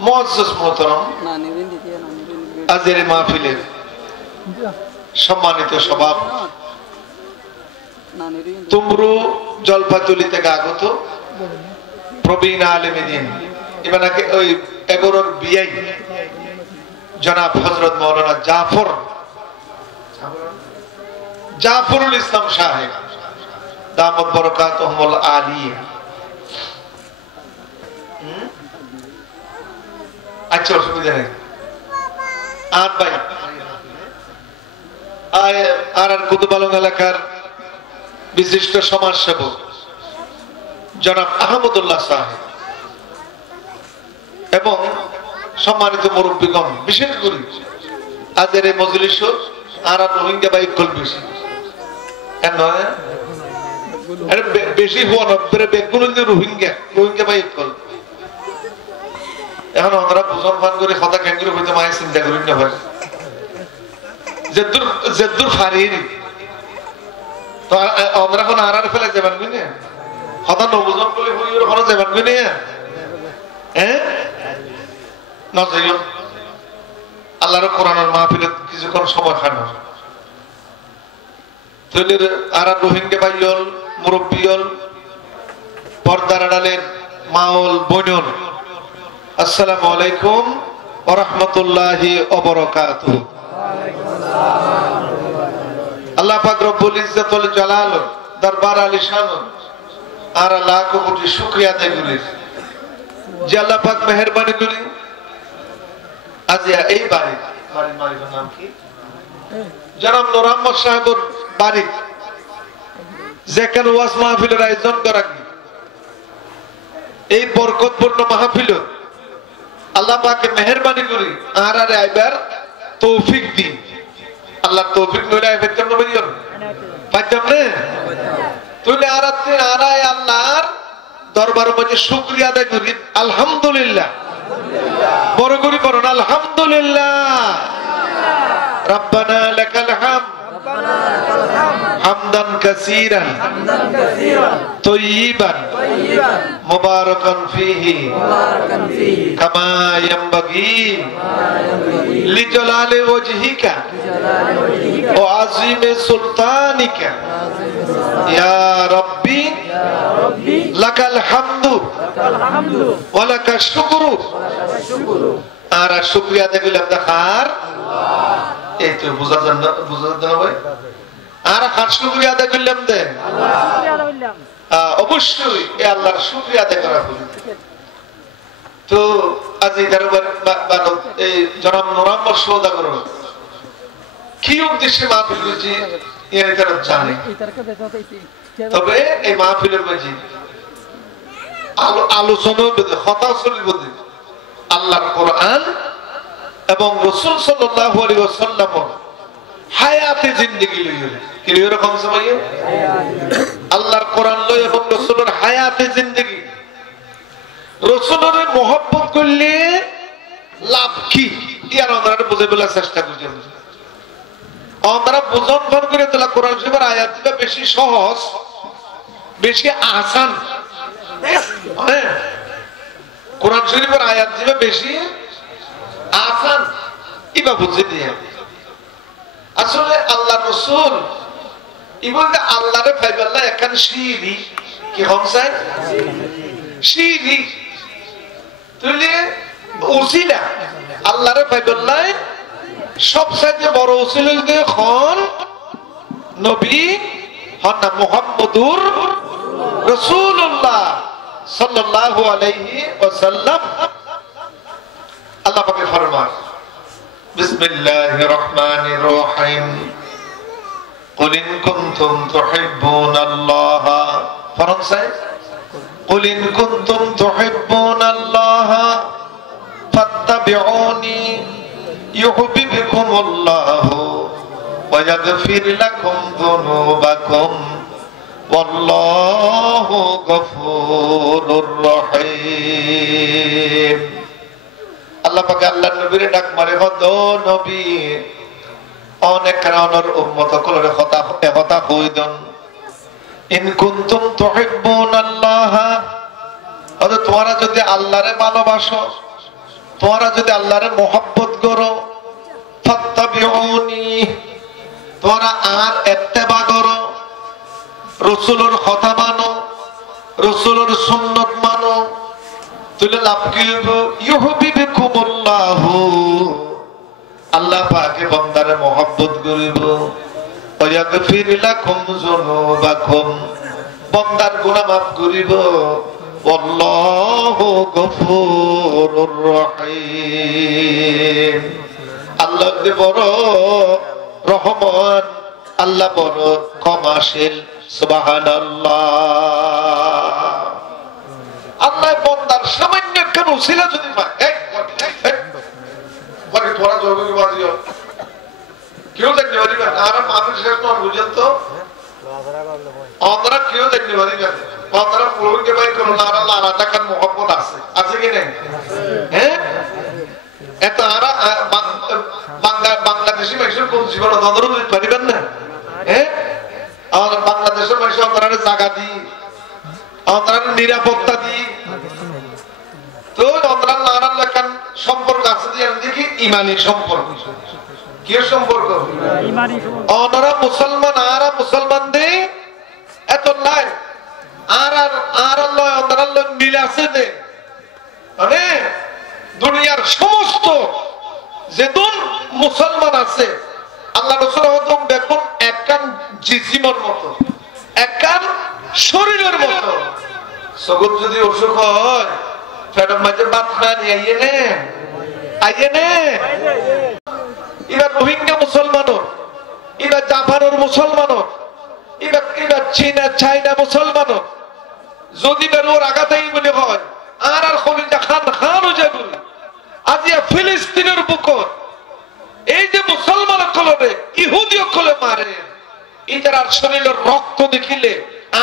মুআজ্জাজ মুহতারাম আজের মাহফিলের সম্মানিত সভাপতি তুমরু জলপাইতুলি থেকে আগত প্রবীণ আলেমে দ্বীন ইমানাকে ওই 11 বিআই জনাব হযরত মাওলানা জাফরুল ইসলাম সাহেব দামত বরকাতুহুল আলিয়া। আচ্ছা, অসুবিধা নেই। আর ভাই আর কুতুবালং এলাকার বিশিষ্ট সমাজসেবক জনাব আহমদুল্লাহ সাহেব এবং সম্মানিত মুরব্বীগণ, বিশেষ করে আজের এই মজলিস আর রোহিঙ্গা ভাই কল বেশি বেশি হওয়া নব্বরে বেগুলো রোহিঙ্গা ভাই কল এখন আমরা বুঝন ফান করে কথা কেন্দ্র হইতে মায়ের চিন্তা করি না ভাই যেদূর ফারিনি তো আমরা এখন আর ফেলে যাবেন বুঝলি কথা নবুজন বলে ওখানে যাবেন বুঝলি হ্যাঁ না যাইও আল্লাহর কোরআনের মাহফিলে কিছুক্ষণ সময় খানো তৈরি আর রোহিঙ্গা ভাইয়ল মুরব্বিয়ল পর্দার আড়ালের মাওল বইনল আসসালামু আলাইকুম ওয়া রাহমাতুল্লাহি ওয়া বারাকাতুহু। আল্লাহ পাক রব্বুল ইজ্জতুল জালাল দরবার আলিশান আর লাখ কোটি শুকরিয়া আদায় করি যে আল্লাহ পাক মেহেরবানি করি আজ এই বাড়ির নাম কি জনাব নূর আহমদ সাহেবের বাড়ি যেখানে ওয়াজ মাহফিলের আয়োজন করা এই বরকতপূর্ণ মাহফিল আল্লাহ পাকে মেহেরবানি করি আর আইবার তৌফিক দিন। আল্লাহ তৌফিক নইলে আইবার কেমন বলিও পাইতাম না তুইলে আরাই আল্লাহর দরবারের মধ্যে শুকরিয়া আদায় করি আলহামদুলিল্লাহ বড় করি পড়ুন আলহামদুলিল্লাহ রব্বানা লাকাল হামদ হামদান কাসীরান তাইয়িবান মুবারাকান ফীহি কামা ইয়ানবাগী লিজালালি ওয়াজহিকা ওয়া আযীমি সুলতানিকা ইয়া রাব্বি লাকাল হামদু ওয়া লাকাশ শুকরু। আর শুকরিয়া দেখিলাম দেখার এই তো বুঝার জন্য ভাই আর খাস শুকরিয়া আদায় করলাম দেন অবশ্যই এই আল্লাহর শুকরিয়া আদায় করা হলো। তো আজ এই দরবার এই জনাব নূর আহমদ সওদাগর কি উদ্দেশ্যে মাহফিল করেছি এর তারা জানে, তবে এই মাহফিলের মাঝে আলোচনা কথা চলিব আল্লাহর কোরআন এবং রাসূল সাল্লাল্লাহু আলাইহি ওয়াসাল্লাম হায়াতে জিন্দেগি লইয়া কি এরকম সময় আল্লাহর কোরআন লই এবং রাসূলের হায়াতে জিন্দেগি রাসূলের মহব্বত করলে লাভ কি ইয়ার আমরা বুঝে বলার চেষ্টা করছি। আমরা বুঝন ফোন করে তোলা কোরআন শরীফের আয়াত দিবা বেশি সহজ বেশি আসান, হ্যাঁ কোরআন শরীফের আয়াত দিবা বেশি আসান ইবা বুঝে দিয়ে আসলে আল্লাহ রাসূল ইবনে আল্লাহরে ফাইবাল্লাহ এখান শিরি কি হমসাই শিরি তুলে উসিলা আল্লাহরে ফাইবাল্লাহ সবচেয়ে বড় উসিলা দিয়ে খন নবী হন মুহাম্মদুর রাসূলুল্লাহ সাল্লাল্লাহু আলাইহি ওয়াসাল্লাম। আল্লাহ পাকের ফরমান বিসমিল্লাহির রহমানির রহিম কুল ইন কুনতুম তুহিব্বুনাল্লাহ ফরমায় কুল ইন কুনতুম তুহিব্বুনাল্লাহ ফাত্তাবিউনি ইউহিব্বুকুমুল্লাহ ওয়া ইয়াগফির লাকুম যুনুবাকুম ওয়াল্লাহু গফুরুর রহিম। আল্লাহ পাক আল্লাহর নবীরে ডাক মারে ও নবী অনেক কারণের উম্মত কলরে কথা কইদন ইন কুনতুম তুহিব্বুনাল্লাহ তোমরা যদি আল্লাহরে ভালোবাসো তোমরা যদি আল্লাহরে মহব্বত করো ফাত্তাবিউনি তোমরা আর ইত্তেবা করো রাসূলের কথা মানো রাসূলের সুন্নাত মানো তাহলে লাভ কি হবে ইউহিব্বুকুমুল্লাহ আল্লাহ পাকে বান্দারে মহব্বত করিব ওয়া ইয়াগফির লাকুম যুনুবাকুম বান্দার গুনাহ মাফ করিব আল্লাহু গফুরুর রহিম আল্লাহ বড় রহমান আল্লাহ বড় ক্ষমাশীল সুবহানাল্লাহ আল্লাহ বান্দার সামান্য কেন উসিলা যদি পায় মানে তোরা জরুরি বাজিও কেউ দেখতে পারি না আর মানুষ শেষ না বুঝেন তো আমরা কেউ দেখতে পারি না আমরা পুরোকে ভাই কোনো না আল্লাহ আলাদা কার মহব্বত আছে কি নেই হ্যাঁ এত আর বাংলাদেশি মানুষের কোন জীবন আমরা বুঝতে পারিবেন না হ্যাঁ আমাদের বাংলাদেশের মানুষ আমরা জায়গা দিই আমরা নিরাপত্তা দিই তো আমরা নানান লেখান সম্পর্ক আছে দিয়ে দেখি ইমানি সম্পর্ক কি সম্পর্ক ওনারা মুসলমান আর মুসলমান দেই এত নাই আর আল্লাহ ওনারা মিল আছে দে মানে দুনিয়ার সমস্ত যেদিন মুসলমান আছে আল্লাহ রাসূল হযরত দেখুন একখান জিসিমের মতো একখান শরীরের মতো সগত যদি অসুখ হয় ফেডার মাঝে বাত খানি আইয়ে নে এবার রোহিঙ্গা মুসলমানও এবার জাপানের মুসলমানও এবার চীনা চাইনা মুসলমানও যদি বেরোর আঘাতেই মনে হয় আর খলিজা খানও যাবে আজিয়া ফিলিস্তিনের বুকত এই যে মুসলমান কলবে ইহুদি কলে মারে এটার আর শরীরের রক্ত দেখিলে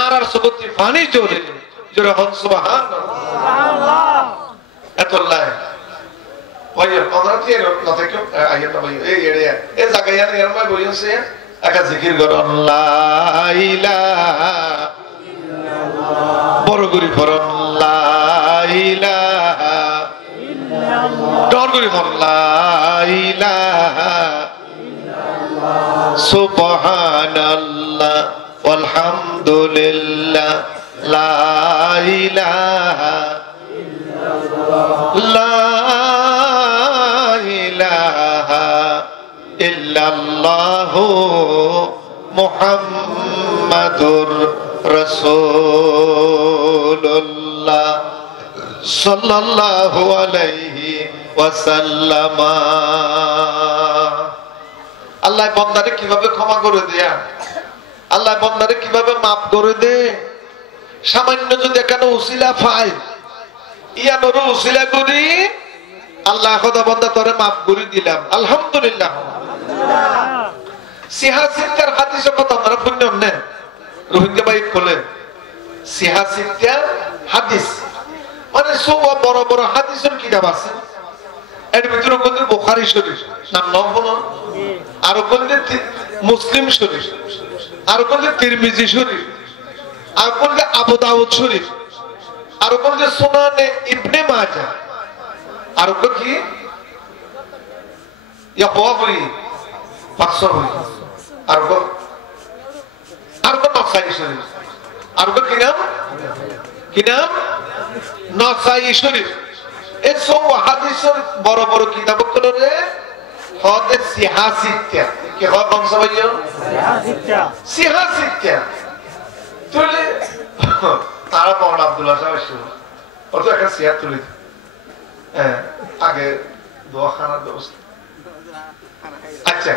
আর সবতি পানি জোরে জোরে হন সুবহানাল্লাহ এত লাই ভাই আমরা কি না থেকে আইয়া ভাই এই এরিয়া এই জায়গায় এর মধ্যে বইছে একা জিকির করুন লা ইলাহা ইল্লাল্লাহ বড় করে পড়ুন লা ইলাহা ইল্লাল্লাহ ডর করে পড়ুন লা ইলাহা ইল্লাল্লাহ সুবহানাল্লাহ আলহামদুলিল্লাহ লা ইলাহা ইল্লাল্লাহ লা ইলাহা ইল্লাল্লাহ মুহাম্মাদুর রাসূলুল্লাহ সাল্লাল্লাহু আলাইহি ওয়াসাল্লাম আল্লাহ বান্দারে কিভাবে ক্ষমা করে দেয়া আল্লাহ বান্দারে কিভাবে maaf করে দে সামান্য যদি এখানে উসিলা পায় ইয়ানোর উসিলা করি আল্লাহ খোদা বান্দা তোরে maaf করে দিলাম আলহামদুলিল্লাহ সিহাসিতার হাদিসের কথা আমরা শুনলাম না রোহিঙ্গা ভাই বলে সিহাসিতার হাদিস মানে সব বড় বড় হাদিসের কিতাব আছে এর ভিতরে কোনদিন বুখারী শরীফ নাম নবুল আর কোনদিন মুসলিম শরীফ আর কোনদিন তিরমিজি শরীফ আর কোনদিন আবু দাউদ শরীফ আর কোনদিন সুনানে ইবনে মাজাহ আর কোন কি ইয়া বুখারী 500 আর কোন নাসাই শরীফ আর কোন কি নাম নাসাই শরীফ এই সব হাদিসের বড় বড় কিতাব গুলোরে হতে সিহাসিতা কি হয় বংশ ভাইয়া সিহাসিতা তুলে তারা মাওলানা আব্দুল্লাহ সাহেব অত একটা সিহাত তুলে হ্যাঁ আগে দোয়াখানার ব্যবস্থা আচ্ছা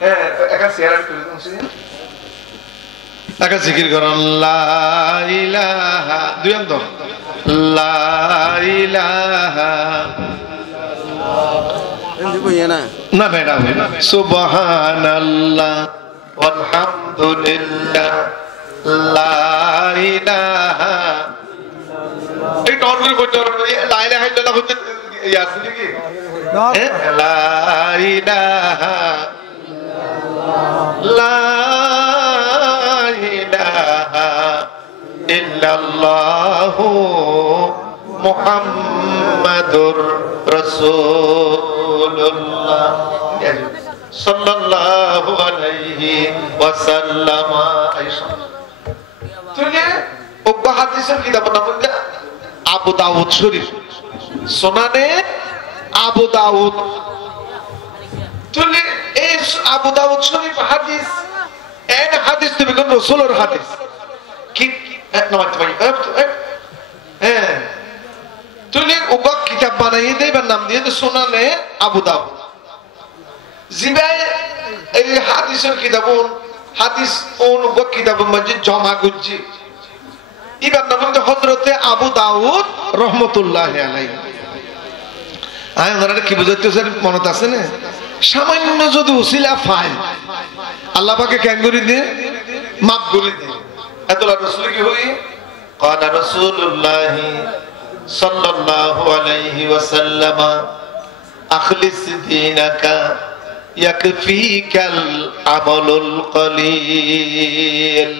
হ্যাঁ একটা সিহাত তুলে একটা জিকির করুন লা ইলাহা দুই অন্তর লা ইলাহা না বেড়া সুবহানাল্লাহ আলহামদুলিল্লাহ লা ইলাহা এই টর্নের কইতে লা ইলাহা ইল্লাল্লাহ কইতে আছে কি লা ইলাহা লা ইলাহা ইল্লাল্লাহ মুহাম্মাদুর রাসূলুল্লাহ সাল্লাল্লাহু আলাইহি ওয়াসাল্লাম। তুলে ওবা হাদিসের কিতাবের নাম হচ্ছে আবু দাউদ শরীফ, সুনানে আবু দাউদ। তুলে এই আবু দাউদ শরীফ হাদিস এন হাদিস তুমি কোন রাসূলের হাদিস কি নামাতে পারি? হ্যাঁ, তুলে ওবা কিতাব বানাইয়ে দেবার নাম দিয়ে সুনানে আবু দাউদ। জিবাই এই হাদিসের কিতাব হাদিস ওবা কিতাবের মধ্যে জমা গুজি ইবার নাম হচ্ছে হযরতে আবু দাউদ রাহমাতুল্লাহি আলাইহি। আয় ওনারা কি বুঝাইতে স্যার মনে আছে না? সামান্য যদি উসিলা ফাইল আল্লাহ পাকে কেন করে দিয়ে মাফ করে দিয়ে এতলা রাসূল কি হই قال رسول الله صلى الله عليه وسلم اخلص دينك يكفيك العمل القليل।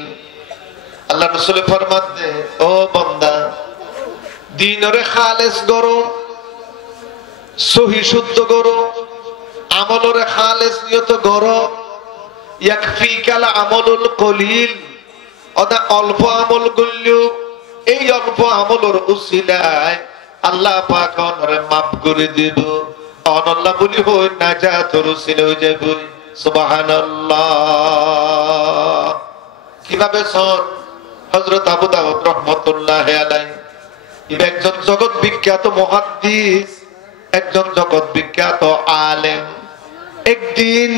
আল্লাহ রাসূল ফরমান দে ও বান্দা দ্বীনরে খালেস করো, সহি শুদ্ধ করো, আমলরে খালেস নিয়ত করো। ইয়াকফিকাল আমলুল কলিল, অদা অল্প আমল করলেও এই অল্প আমলের উসিলায় আল্লাহ পাক ওনারে মাফ করে দেব। আল্লাহ বলি হই নাজাতের উসিলা হয়ে যাবে। সুবহানাল্লাহ। কিভাবে সর হযরত আবু দাউদ রাহমাতুল্লাহি আলাইহি একজন জগৎ বিখ্যাত মুহাদ্দিস, একজন জগৎ বিখ্যাত আলেম। একদিন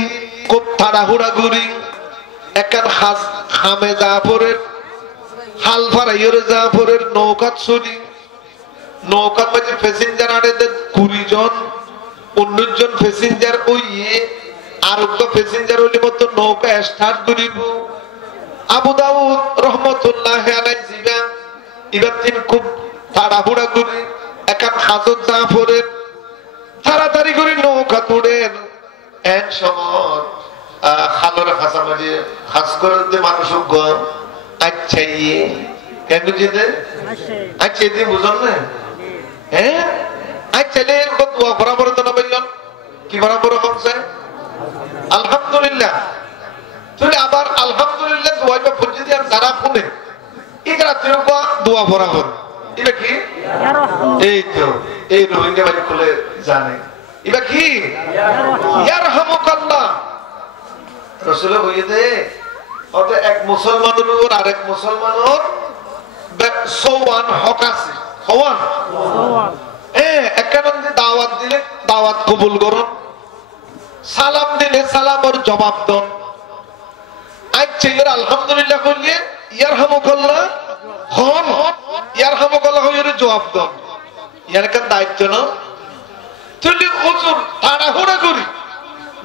খুব তাড়াহুড়া করি একখান খামে জাফরের হাল ফারাইয়ের জাফরের নৌকা চুরি, নৌকার মাঝে প্যাসেঞ্জার আনে 20 জন 19 জন প্যাসেঞ্জার ওইয়ে আর প্যাসেঞ্জার হইলে মতো নৌকা স্টার্ট করিব। আবু দাউদ রাহমাতুল্লাহি আলাইহি জিবা এবার তিনি খুব তাড়াহুড়া করি একখান হাজত জাফরের তাড়াতাড়ি করে নৌকা তুড়েন। এক সময় খালর হাসা মাঝে খাস করে মানুষ আচ্ছা ইয়ে কেন যেতে আচ্ছা দিয়ে বুঝল না? হ্যাঁ আচ্ছা দোয়া বরাবর তো না বললাম কি বরাবর হচ্ছে আলহামদুলিল্লাহ। তাহলে আবার আলহামদুলিল্লাহ দোয়া ফুলছি দিয়ে যারা ফোনে এরা দোয়া বরাবর এটা কি? এই তো এই রোহিঙ্গা বাড়ি খুলে জানে এটা কি? ইয়ারহামুকাল্লাহ। রাসূল বলে দে ওতে এক মুসলমানের উপর আরেক মুসলমানের সওয়ান হক আছে। সওয়ান একজনকে দাওয়াত দিলে দাওয়াত কবুল করুন, সালাম দিলে সালামের জবাব দেন। আচ্ছা এর আলহামদুলিল্লাহ বললে ইয়ারহামুকাল্লাহ হন, ইয়ারহামুকাল্লাহ এর জবাব দেন। ইয়ার একটা দায়িত্ব না? তুই হুজুর তাড়াহুড়া করি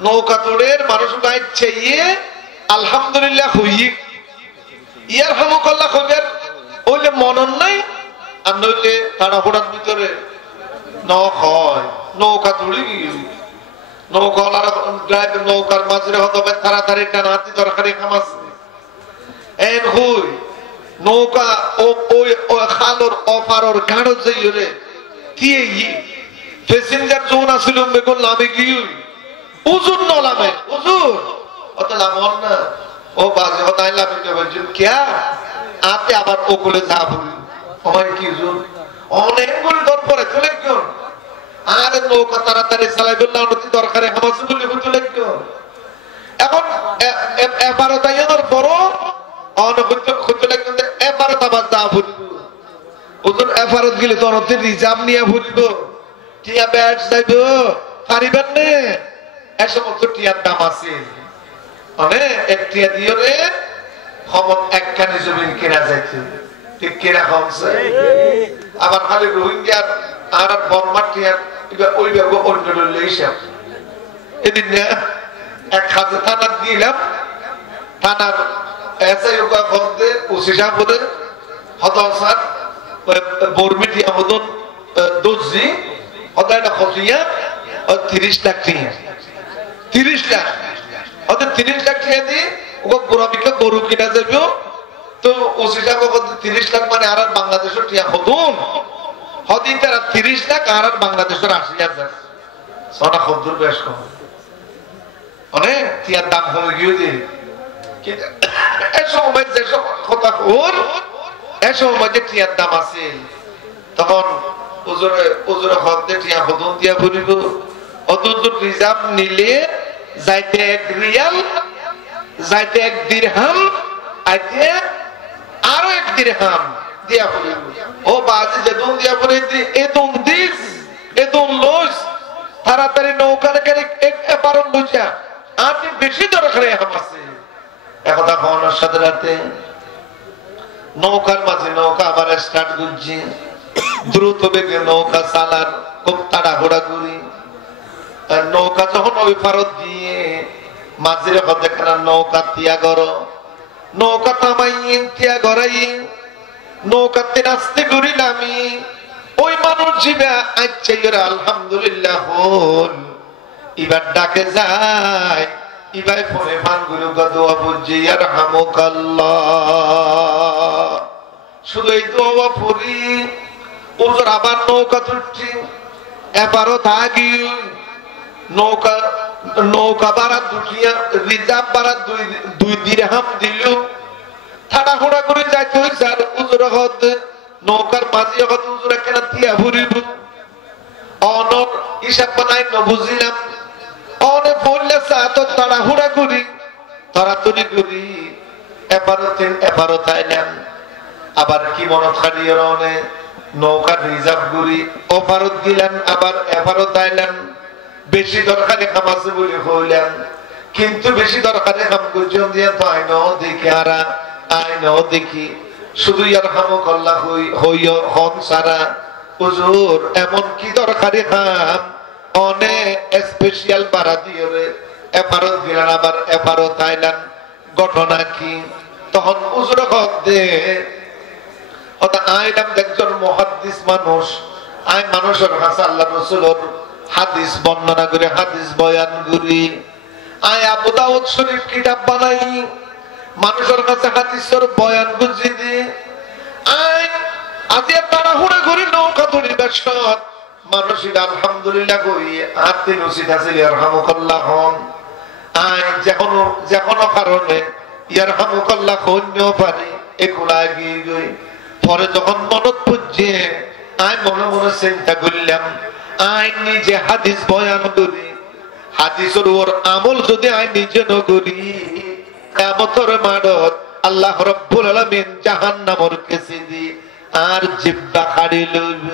নৌকা তোড়ের মানুষ গাইছে ইয়ে আলহামদুলিল্লাহ হইয়ে ইয়ারহামুকাল্লাহ খবর ওইলে মনন নাই আর নইলে তাড়াহুড়ার ভিতরে নৌকা তুড়ি নৌকাওয়ালারা নৌকার মাঝে হতো তাড়াতাড়ি টানা হাতি তরকারি খামাস এন হই নৌকা ওই খালর অপারর গাড়ো যাইরে দিয়ে প্যাসেঞ্জার যখন আসিল বেগুন নামে গিয়ে উজুর নলামে উজুর অত লামন না ও বাজে হতাই লামে বলছিল কিয়া আপনি আবার ওগুলো যাব আমার কি উজুর অনেকগুলো দর পরে চলে কেউ আরে নৌকা তাড়াতাড়ি চালাইবেন না অনতি দরকারে হামাস বলে চলে কেউ এখন এবারে তাইয়ানোর বড় অনবদ্য খুঁজতে লাগবে এবারে আবার যা ভুলব ওদের এফারত গেলে তো অনতি রিজার্ভ নিয়ে ভুলব টিয়া ব্যাট যাইব পারিবেন না এক সমস্ত টিয়ার দাম আছে মানে এক টিয়া দিয়ে রে খবর একখানি জমি কেনা যাইছে ঠিক কেনা হচ্ছে আবার খালি রোহিঙ্গার আর বর্মার টিয়ার ওই ব্যাপার অন্য হিসাব এদিন এক হাজার থানার দিলাম থানার এসআই বলতে ওসি সাহেব বলে হতাশার বর্মিটি আমাদের দর্জি হতাশা খসিয়া 30 লাখ টাকা 30 লাখ ওদের 30 লাখ টাকা দিয়ে ওকে গোরামিকে গরু কিনা যাবে তো ওসি সাহেব 30 লাখ মানে আর বাংলাদেশের টিয়া হতুন হদিন তারা 30 লাখ আর বাংলাদেশের 80,000 সোনা খদ্দুর বেশ কম অনেক টিয়ার দাম কমে গিয়ে সময় যে কথা ওর সময় যে টিয়ার দাম আছে তখন ওজোরে হদে টিয়া হদন দিয়া ভরিব অদুর রিজার্ভ নিলে যাইতে 1 রিয়াল যাইতে 1 দিরহাম আইতে আরো 1 দিরহাম দিয়া ভরিব ও বাজি যে দুন দিয়া ভরিব এ দুন দিস এ দুন লস তাড়াতাড়ি নৌকার করে একবার লুচা আর বেশি দরকারে আছে একদা কোনের সাথে রাতে নৌকার মাঝে নৌকা আবার স্টার্ট করছি দ্রুত বেগে নৌকা চালার খুব তাড়াহুড়া করি নৌকা যখন ওই ফারত দিয়ে মাঝিরে দেখেন নৌকা তিয়া করো নৌকা থামাই তিয়া গড়াই নৌকাতে নাচতে ঘুরিলামি ওই মানুষ জীবে আচ্ছা আলহামদুলিল্লাহ হল এবার ডাকে যায় ইবাই ফোনে মানগুলো দোয়া বুঝি ইয়ারহামুকাল্লাহ শুধু এই দোয়া পড়ি ওজোর আবার নৌকা তুলছি এবারও থাকি নৌকা বাড়া দুটিয়া রিজার্ভ বাড়া 2 দিরহাম দিল তাড়াহুড়া করে যাইতে হয়েছে আর ওজোর হতে নৌকার মাঝি হতে ওজোর কেন তিয়া ভরিব অনর হিসাব বানাই ন বুঝিলাম অনেক বললে তো তাড়াহুড়া করি তাড়াতাড়ি করি এবারও তাইলাম আবার কি মনত খারিয়ে রনে নৌকার রিজার্ভ করি ও ভারত দিলাম আবার এবারও তাইলাম বেশি দরকারে কাম আছে বলে হইলাম কিন্তু বেশি দরকারে কাম করছি দিয়ে তো আইন দেখি আর আইন দেখি শুধু ইয়ারহামুকাল্লাহ হইয় হন সারা হুজুর এমন কি দরকারে কাম অনেক স্পেশাল পারা দিয়ে এবারও দিলেন আবার এবারও তাইলাম ঘটনা কি তখন হুজুর দে আইলাম একজন মুহাদ্দিস মানুষ আই মানুষের কাছে আল্লাহ রাসূলের হাদিস বর্ণনা করে হাদিস বয়ান করি আই আবু দাউদ শরীফ কিতাব বানাই মানুষের কাছে হাদিসের বয়ান বুঝি দি আই আজি তাড়াহুড়া করে নৌকা ধরি ব্যস্ত মানুষের আলহামদুলিল্লাহ কই আর তিন উচিত আছে ইয়ারহামুকাল্লাহ হন আই যখন কারণে ইয়ারহামুকাল্লাহ হইও পারি এগুলা গিয়ে গই পরে যখন মনত পড়ছে আই মনে মনে চিন্তা করলাম আই নিজে হাদিস বয়ান করি হাদিসের ওর আমল যদি আই নিজে ন করি কিয়ামতের মাঠত আল্লাহ রাব্বুল আলামিন জাহান্নামের কাছে দি আর জিব্বা খাড়ি লইব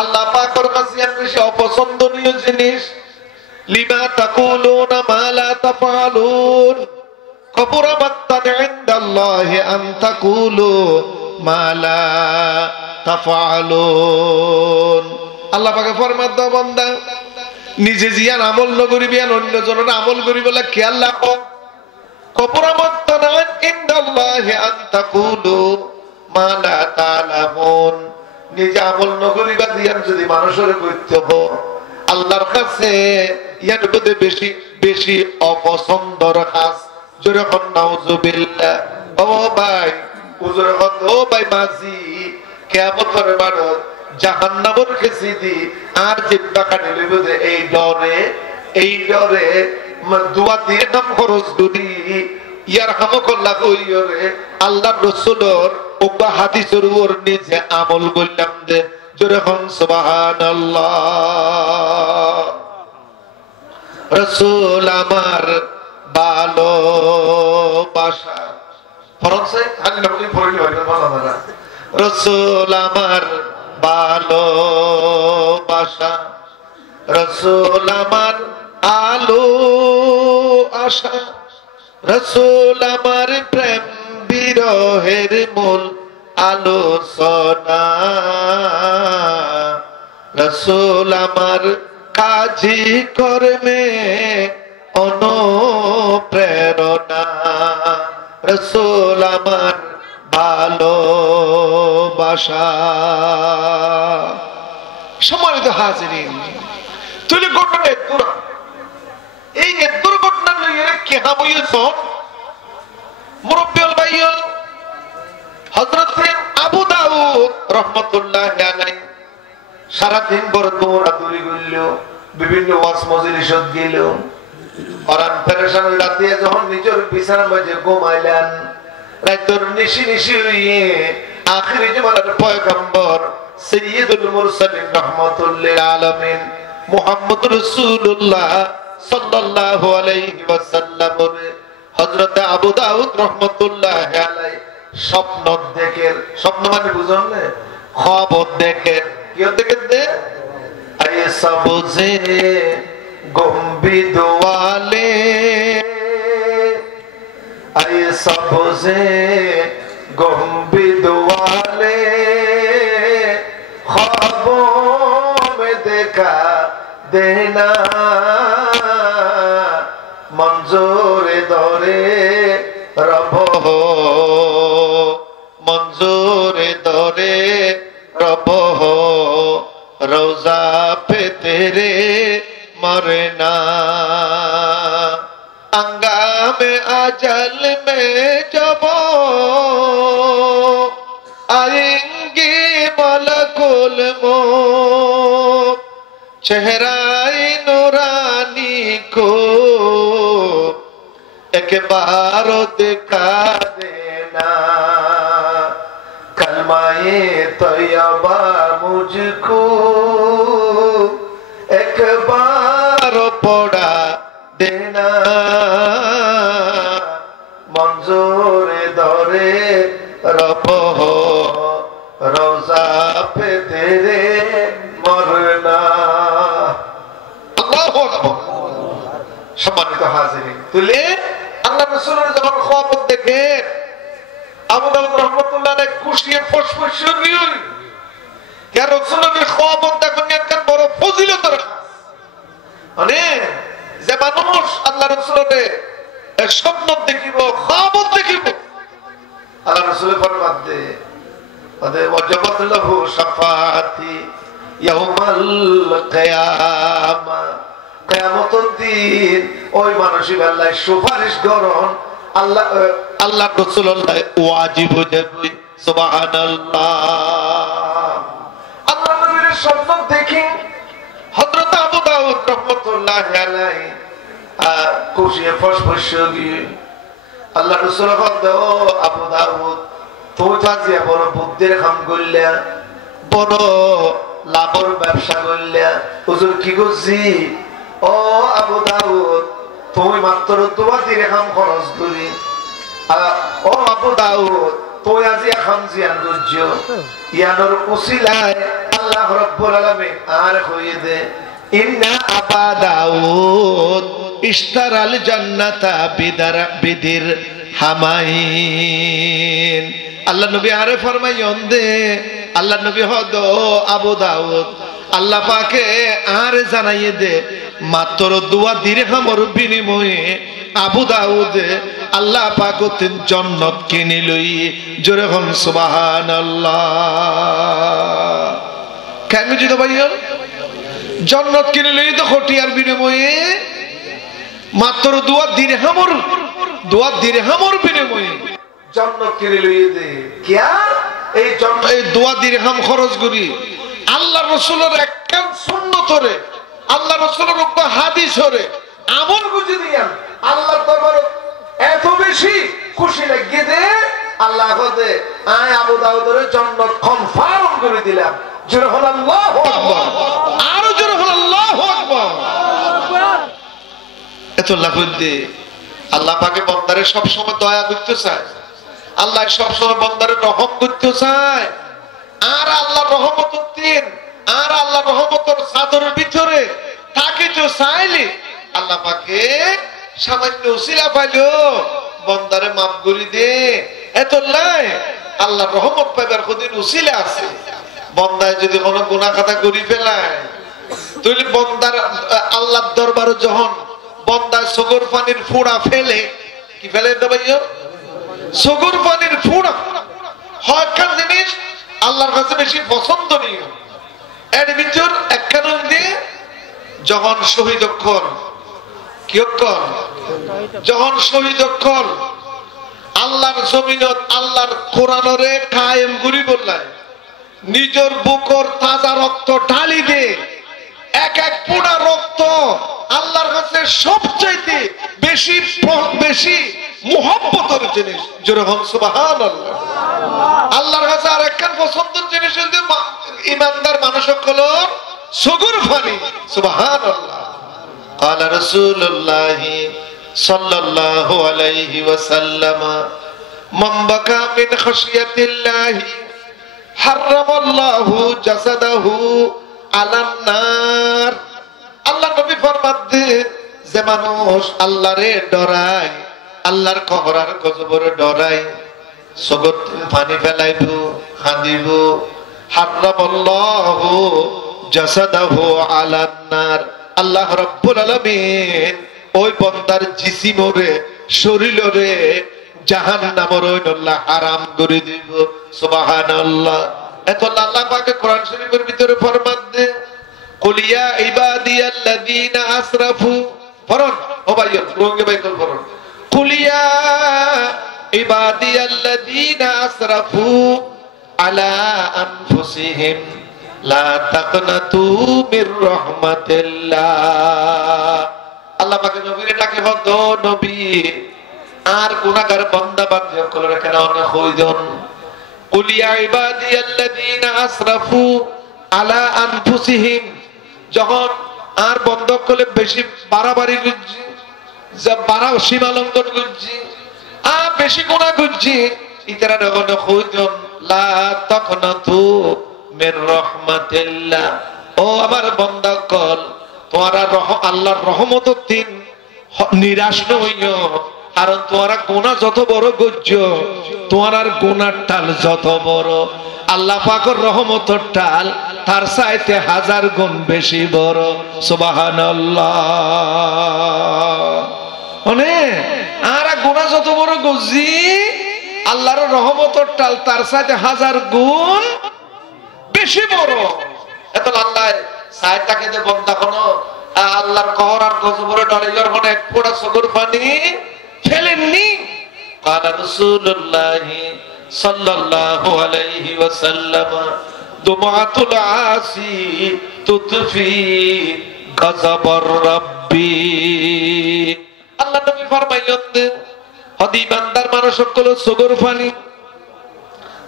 আল্লাহ পাকের কাছে বেশি অপছন্দনীয় জিনিস লিমা তাকুলুনা মা লা তাফআলুন কাবুরা মাক্তান ইনদাল্লাহি আন তাকুলু মা লা তাফআলুন আল্লাহ পাকে ফরমান দাও বান্দা নিজে জিয়ান আমল ন করিবি আর অন্য জনের আমল করিব বলে খেয়াল রাখো কাবুরা মাক্তান ইনদাল্লাহি আন তাকুলু মা লা তা'লামুন নিজে আমল ন করিবা জিয়ান যদি মানুষের কইতে হো আল্লাহর কাছে ইয়ার মধ্যে বেশি বেশি অপছন্দর কাজ জোরে কোন নাউজুবিল্লাহ ও ভাই হুজুরে কত ও ভাই মাঝি কিয়ামতের মাঠত জাহান্নামের কাছে দি আর জিব্বা কাটে লইব যে এই ডরে দুয়া দিয়ে নাম খরচ করি ইয়ারহামুকাল্লাহ কইরে আল্লাহর রাসূলের ওবা হাদিসের উপর নিজে আমল করলাম দে জোরে কোন সুবহানাল্লাহ রাসূল আমার ভালোবাসা ফরজে আল্লাহ কি পড়লি হয় না বাবা রাসূল আমার ভালোবাসা রাসূল আমার আলো আশা রাসূল আমার প্রেম বিরহের মূল আলোচনা রাসূল আমার কাজী কর্মে অনুপ্রেরণা রাসূল আমার ভালোবাসা সম্মানিত হাজিরিন তুই ঘটনা এই দুর্ঘটনা নিয়ে কে হামইছ মুরব্বিউল বাইল হযরত আবু দাউদ রাহমাতুল্লাহি আলাইহি সারাদিন বড় দৌড়াদৌড়ি করল, বিভিন্ন ওয়াজ মজলিসত গেল, অরান পেরেশান রাতে যখন নিজের বিছানার মাঝে ঘুমাইলেন, রাতের নিশি নিশি হইয়ে আখিরি জামানার পয়গম্বর সাইয়্যিদুল মুরসালিন রাহমাতুল্লিল আলামিন মুহাম্মদ রাসূলুল্লাহ সাল্লাল্লাহু আলাইহি ওয়াসাল্লাম হযরত আবু দাউদ রাহমাতুল্লাহি আলাইহি স্বপ্ন দেখেন। স্বপ্ন মানে বুঝুন না, খবর দেখেন। কি দেখেন? আয়ে সবজে গম্বিদ ওয়ালে, আয়ে সবজে গম্বিদ ওয়ালে ख्वाबों में देखा देना मंजूर दौरे रब हो, मंजूर दौरे रब हो, रोजा पे तेरे मरना, अंगामे अजल में जब आएंगे मलकुल मौत, चेहराए नूरानी को एक बार दिखा देना, कलमाए तैयबा मुझको एक बार पढ़ा देना, मंजूर दौरे रब हो, रोजा पे तेरे मरना। আল্লাহু আকবার। সম্মানিত হাজিরিন, তুলে আল্লাহ রাসূলের যখন খবর দেখে আবু দাউদ রাহমাতুল্লাহ আলাইহি খুশিয়ে ফসফস হয়ে কে রাসূলের খবর দেখুন একখান বড় ফজিলতের কাজ। মানে যে মানুষ আল্লাহ রাসূলের স্বপ্ন দেখিব, খবর দেখিব, আল্লাহ রাসূল ফরমান দে ওদে ওয়াজবাত লাহু শাফাআতি ইয়াউমাল কিয়ামা, কিয়ামতের দিন ওই মানুষই আল্লাহ সুপারিশ করন, আল্লাহ রাসূলুল্লাহ ওয়াজিব হয়ে যাবে। সুবহানাল্লাহ। আল্লাহ নবীর স্বপ্ন দেখি হযরত আবু দাউদ রাহমাতুল্লাহি আলাইহি খুশিয়ে ফসফস হয়ে আল্লাহ রাসূল বলতে, ও আবু দাউদ, তুই তো বড় বুদ্ধির কাম করলে, বড় লাভর ব্যবসা করলে, হুজুর কি করছি? ও আবু দাউদ, তুই মাত্র 2 দিরহাম খরচ করি। ও আবু দাউদ, তুই আজি এখন জিয়ান করছ, ইয়ানোর উসিলায় আল্লাহ রাব্বুল আলামিন আর কইয়ে দে, ইন্না আবা দাউদ ইশতারাল জান্নাতা বিদির হামাইন। আল্লাহ নবী আরে ফরমাইন দে, আল্লাহ নবী হদ আবু দাউদ, আল্লাহ পাকে আরে জানাইয়ে দে মাত্র 2 দিরহামের বিনিময়ে আবু দাউদ আল্লাহ পাক জান্নাত কিনে লই। জোরে হন সুবহানাল্লাহ। কেন বুঝিতে ভাইও? জান্নাত কিনে লই তো খটিয়ার বিনিময়ে মাত্র 2 দিরহামের বিনিময়ে জান্নাত কিনে লই দে। কিয়া এই 2 দিরহাম খরচ করি আল্লাহ রাসূলের একখান সুন্নতরে, আল্লাহ রাসূলের একটা হাদিস হরে আমল বুঝি দিয়া আল্লাহ দরবারে এত বেশি খুশি লাগিয়ে দে, আল্লাহ কদে আয় আবু দাউদের জান্নাত কনফার্ম করে দিলাম। জোরে হল আল্লাহু আকবার। আরো জোরে হল আল্লাহু আকবার। এত লাভ দে আল্লাহ পাকে বান্দারে সব সময় দয়া করতে চায়, আল্লাহ সব সময় বান্দারে রহম করতে চায়। আর আল্লাহ রহমতের দিন, আর আল্লাহ রহমতের চাদরের ভিতরে তাকে তো চাইলে আল্লাহ পাকে সামান্য উসিলা পাইলো বান্দারে মাফ করে দে। এত লাই আল্লাহ রহমত পাইবার কোনদিন উসিলা আছে। বান্দায় যদি কোনো গুনাহ খাতা করি ফেলায়, তাহলে বান্দার আল্লাহর দরবারে যখন বান্দা সগর পানির ফোঁড়া ফেলে, কি ফেলে ভাইও? সগর পানির ফোঁড়া হয় একখান জিনিস আল্লাহর কাছে বেশি পছন্দনীয়। এর ভিতর একখান দিয়ে যখন শহীদ অক্ষর কি অক্ষর, যখন শহীদ অক্ষর আল্লাহর জমিনত আল্লাহর কোরআনরে কায়েম করি বললাই, নিজের বুকর তাজা রক্ত ঢালি দে, এক এক পুরা রক্ত আল্লাহর কাছে সবচাইতে বেশি বেশি মুহাব্বতের জিনিস। যেরকম সুবহানাল্লাহ। আল্লাহর কাছে আরেকখান পছন্দের জিনিস হচ্ছে ইমানদার মানুষ হলো সুগুর পানি। সুবহানাল্লাহ। قال رسول الله صلى الله عليه وسلم من بكى من خشية الله حرم الله جسده على النار। আল্লাহ নবী ফরমাতে, যে মানুষ আল্লাহরে ডরায়, আল্লাহর কহরার গজবরে ডরায়, সগর পানি ফেলাইব, কাঁদিব, হারামাল্লাহু জাসাদাহু আলান নার। আল্লাহ রাব্বুল আলামিন ওই বান্দার জিসিমরে, শরীরে জাহান্নামের আল্লাহ হারাম করে দিব। সুবহানাল্লাহ। এত আল্লাহ পাকে কোরআন শরীফের ভিতরে ফরমান দে, কুল ইয়া ইবাদিয়াল্লাযীনা আসরাফু, পড়ুন ও ভাই, রঙে ভাই পড়ুন, কুল ইয়া ইবাদিয়াল্লাযীনা আসরাফু আলা আনফুসিহিম লা তাকনাতু মির রাহমাতিল্লাহ। আল্লাহ পাকে নবীরে ডাকে, হদ নবী আর গুনাহগার বান্দা বান্দী সকলের এখানে অনেক হইজন, কুল ইয়া ইবাদিয়াল্লাযীনা আসরাফু আলা আনফুসিহিম, যখন আর বন্ধ করলে বেশি বাড়াবাড়ি করছি, বাড়া সীমা লঙ্ঘন করছি, আর বেশি গুনাহ করছি, ইতারা যখন হইজন লা তাকনাতু মির রাহমাতিল্লাহ। ও আমার বান্দা কল, তোমরা আল্লাহর রহমতের দিন নিরাশ হইও, কারণ তোমরা গুনাহ যত বড় করছ, তোমার গুনার টাল যত বড়, আল্লাহ পাকের রহমতের টাল তার চাইতে 1000 গুণ বেশি বড়। সুবহানাল্লাহ। মানে আর গুনাহ যত বড় করছি, আল্লাহর রহমতের টাল তার চাইতে 1000 গুণ বেশি বড়। এত আল্লাহ সাইতাকে যে বন্দা কোনো আল্লাহর কহর আর গজবরে ডরে যখন এক ফোঁটা চোখের পানি ফেলেননি। قال رسول الله صلى الله عليه وسلم دمعة العاصي تطفي غضب الرب। আল্লাহ নবী ফরমাইলেন, হদি বান্দার মানুষ সকল চোখের পানি,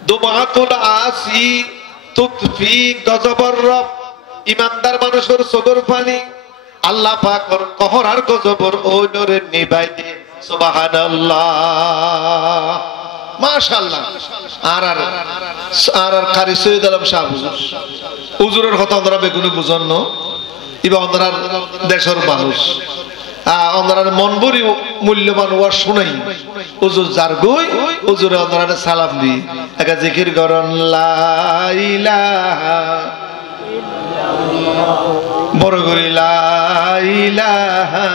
দুমাতুল আসি তুতফি গজবর রব, ইমানদার মানুষের চোখের পানি আল্লাহ পাকের কহর আর গজবর ওই নরে নিভাই দে। সুবহানাল্লাহ। মাশাআল্লাহ। আর কারি সৈয়দ আলম শাহ হুজুর, হুজুরের কথা আমরা বেগুনি বুঝন্ন, ইবা আমরা দেশের মানুষ, আমরা মন ভরি মূল্যবান ওয়াজ শুনাই, হুজুর যার গই হুজুরে আমরা সালাম দি, একা জিকির করন লা ইলাহা বড় করে লা ইলাহা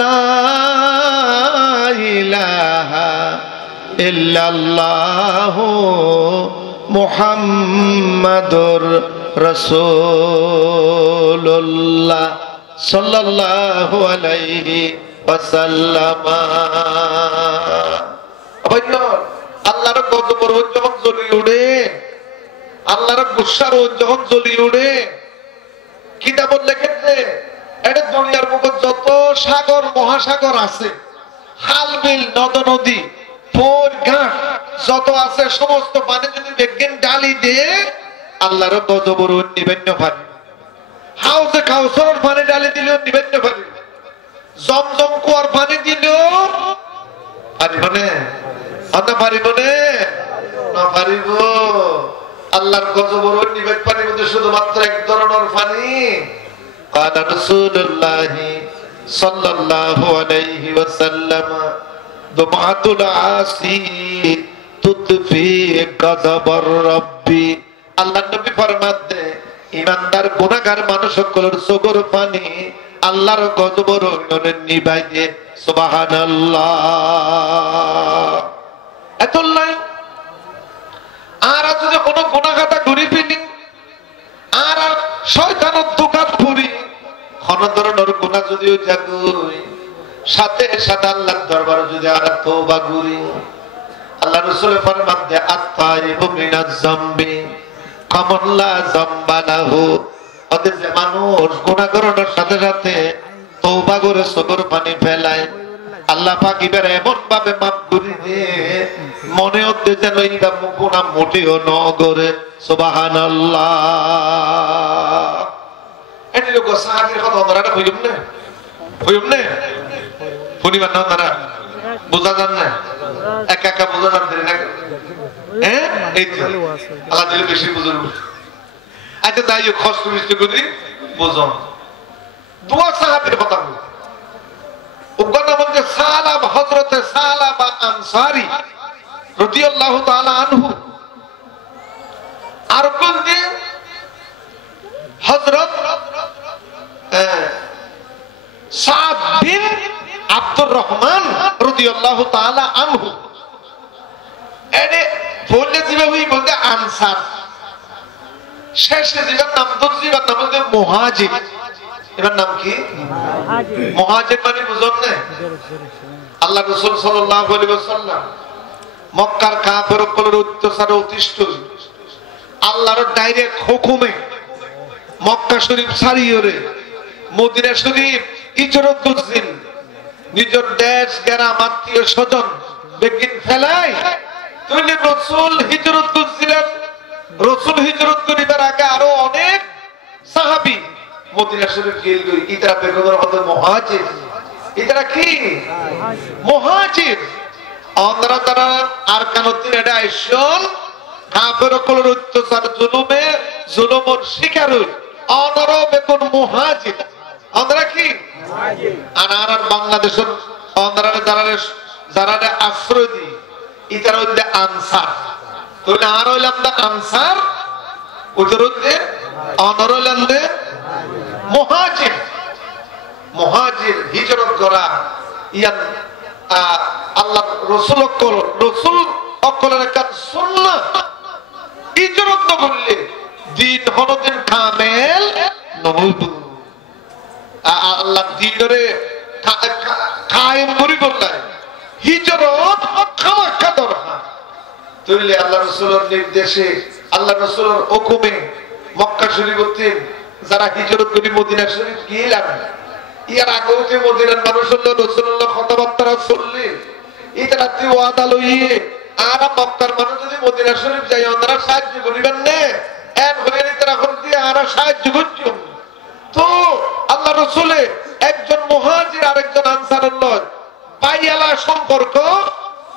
লা ইলাহা ইল্লাল্লাহু মুহাম্মাদুর রাসূলুল্লাহ সাল্লাল্লাহু আলাইহি ওয়াসাল্লাম। আল্লাহর গজবর যখন জ্বলি উঠে, আল্লাহর গুসার যখন জ্বলি উঠে, কিতাব লেখেছে এটা দুনিয়ার বুকে যত সাগর মহাসাগর আছে, খাল বিল নদ নদী পোর ঘাট যত আছে, সমস্ত পানি যদি বিজ্ঞান ডালি দিয়ে আল্লাহর গজবর নিবেন্য পানি, হাউজে কাউসারের পানি ডালি দিলেও নিবেন্য পানি, জমজম কুয়ার পানি দিলেও পারিব না, আমরা পারিব না পারিব। আল্লাহর গজবর নিবেদ পানির মধ্যে শুধুমাত্র এক ধরনের পানি। قال رسول الله صلى الله عليه وسلم دمعة العاصي تطفي غضب الرب। আল্লাহর নবী ফরমাতে, ইমানদার গুনাহগার মানুষ সকলের চোখের পানি আল্লাহর গজবর নিভাই দে। সুবহানাল্লাহ। এতলাই আর যদি কোনো গুনাহগাতা ঘুরি ফিনি আর শয়তানের দোকান ঘুরি, কোন ধরনের গুনাহ যদিও জাগুই, সাথে সাথে আল্লাহর দরবারে যদি আর তওবা করি, আল্লাহ রাসূল ফরমান যে আত-তাইবু মিনাজ যামবি কামান লা যামবা লাহু। ওদের যে মানুষ গুনাহ করার সাথে সাথে তওবা করে চোখের পানি ফেলায়, আল্লাহ পাক এবার এমন ভাবে মাফ করে দিয়ে মনে হচ্ছে যেন এইটা গুনাহ মোটেও ন করে। সুবহানাল্লাহ। এটি লোক সাহাবীর কথা ওনারা হইম না শুনিবার না ওনারা বোঝা যান না একা একা বোঝা যান না। হ্যাঁ এই তো আল্লাহ দিলে বেশি বুঝুন। আচ্ছা তাই কষ্ট মিষ্টি করি বুঝুন। দোয়া সাহাবীর কথা বলি। ওখানে বলতে সালাম হযরতে সালাবা আনসারী রাদিয়াল্লাহু তাআলা আনহু। আর কোন দিন হযরত সাদ বিন আব্দুর রহমান রাদিয়াল্লাহু তাআলা আনহু। এনে বললে যেভাবে বলতে আনসার, শেষে যেবার নাম যেবার নাম বলতে মুহাজির। এবার নাম কি? মুহাজির মানে বুঝুন না? আল্লাহ রাসূল সাল্লাল্লাহু আলাইহি ওয়াসাল্লাম মক্কার কাফেরদের অত্যাচারে অতিষ্ঠ আল্লাহর ডাইরেক্ট হুকুমে মক্কা শরীফ ছাড়িয়ে মদিনা শরীফ হিজরত করছেন। নিজের দেশ গ্রাম আত্মীয় স্বজন বেগিন ফেলায় তুইলে রাসূল হিজরত করছিলেন। রাসূল হিজরত করিবার আগে আরো অনেক সাহাবী মদিনা শরীফ গেল। ইতারা বেগদের হতে মুহাজির। ইতারা কি? মুহাজির। আমরা তারা আর কানতির এটা আইসন কাফেরদের অত্যাচার জুলুমের শিকার হই। আমরা বেগুন মুহাজির। আমরা কি? মুহাজির। আর বাংলাদেশের আমরা যারা আশ্রয় দিই ইতারা হইলে আনসার। তাহলে আর হইলাম না আনসার, ওদের হইলে অনর হইলাম মুহাজির। মুহাজির হিজরত করা ইয়ান আল্লাহ রাসূল অকলের কাজ সুন্নাহ। হিজরত না করলে দিন হনদিন কামেল নহইব। আল্লাহ দিনরে কায়েম করি বললাই হিজরত খামাখা দরকার। তাইলে আল্লাহ রাসূলের নির্দেশে আল্লাহ রাসূলের হুকুমে মক্কা শরীফতে যারা হিজরত করে মদিনা শরীফ গেলেন, ইয়ার আগে যে মদিনার মানুষ হলো রাসূলুল্লাহ কথাবার্তা চললে এটা ওয়াদা লইয়ে আর মক্কার মানুষ যদি মদিনা শরীফ যায় ওনারা সাহায্য করিবেন না। এর হয়ে তারা এখন দিয়ে আর সাহায্য করছো। তো আল্লাহ রাসূলে একজন মুহাজির আর একজন আনসারের লয় পাইয়ালা সম্পর্ক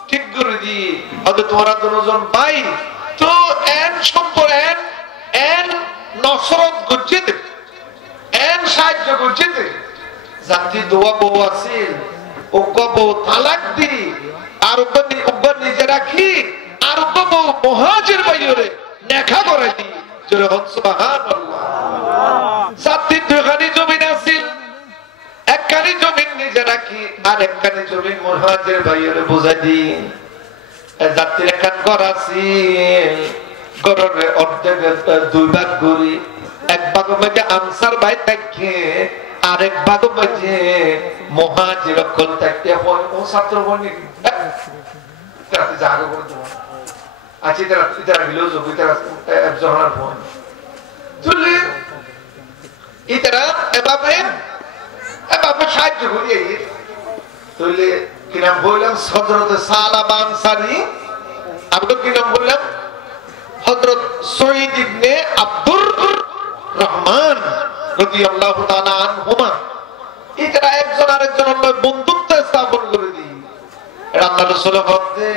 ঠিক করে দিয়ে হয়তো তোমরা দুজন ভাই তো এন সম্পর্ক এন নসরত করছিতে এন সাহায্য করছিতে জাতি দোয়া বউ আছিল ওগো বউ তালাক দি আর ওগো নিজে রাখি আর ওগো বউ মুহাজির ভাইরে দেখা করে দি। জোরে বল সুবহানাল্লাহ। জাতি দুখানি জমি আছিল, একখানি জমি নিজে রাখি আর একখানি জমি মুহাজির ভাইরে বুঝাই দি। জাতির একখান ঘর আছিল, ঘরের অর্ধেক দুই ভাগ করি, এক ভাগ মধ্যে আনসার ভাই থাকে আরেক ভাগ মধ্যে মুহাজির অকল থাকে। ও ছাত্র বনি জায়গা করে দেবো আছি তারা গেল যোগ জহনার ফোন তুলে ইতারা এভাবে সাহায্য করি। তুলে কি নাম বললাম? হযরতে সালাবা আনসারী। আর কি নাম বললাম? হযরত সঈদ ইবনে আব্দুর রহমান রাদিয়াল্লাহু তাআলা আনহুমা। এরা একজন আরেকজনের বন্ধুত্ব স্থাপন করে দিই। আল্লাহ রাসূল বলতে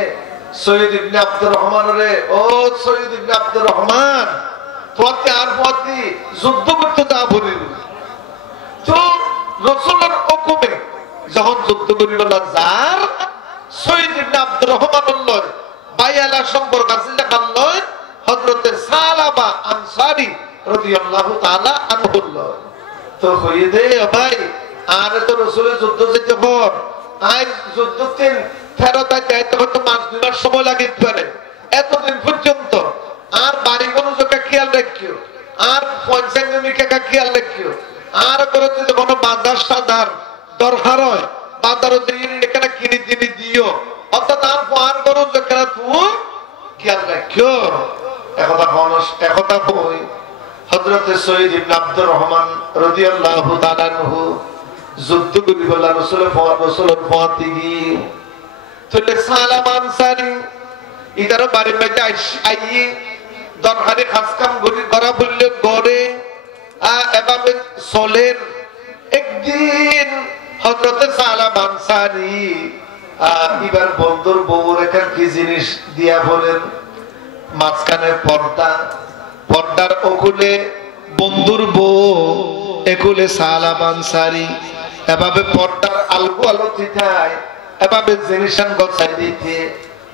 সঈদ ইবনে আব্দুর রহমান রে, ও সঈদ ইবনে আব্দুর রহমান তোকে আর পথে যুদ্ধ করতে তা বলি। তো রাসূলের হুকুমে যখন যুদ্ধ করিল না যার সঈদ ইবনে আব্দুর রহমান লয় বাইয়ালা সম্পর্ক আছে দেখান লয় হযরতে সালাবা আনসারী রাদিয়াল্লাহু তাআলা আনহু লয়। তো কই দে ভাই আর তো রাসূলের যুদ্ধ যেতে পর আজ যুদ্ধ তিন ফেরত যাইতে হয়তো 5 মাস সময় লাগিতে পারে। এতদিন পর্যন্ত আর বাড়ি মনোযোগকে খেয়াল রাখিও, আর পঞ্চাঙ্গমিকে খেয়াল রাখিও, আর করে যদি কোনো বাজার সাদার দরকার হয় বাজারও দিয়ে এখানে কিনে দিও অর্থাৎ তার পার করো যেখানে তুমি খেয়াল রাখো একথা বই হযরতে সৈয়দ ইবনে আব্দুর রহমান রাদিয়াল্লাহু তাআলা আনহু যুদ্ধ করি বলা রাসূলের ফাতিহি তোলে সালাম আনসারী ইদার বাড়ি মধ্যে আইয়ে দরকারে খাস কাম করা বললে করে এভাবে চলেন একদিন হযরতে সালাম আনসারী এবার বন্ধুর বউ রেখার কি জিনিস দিয়া বলেন মাঝখানে পর্দার ওকুলে বন্ধুর বউ একুলে সালাম আনসারী এভাবে পর্দার আলগো আলোচিতায় এভাবে জিনিসান গছাই দিতে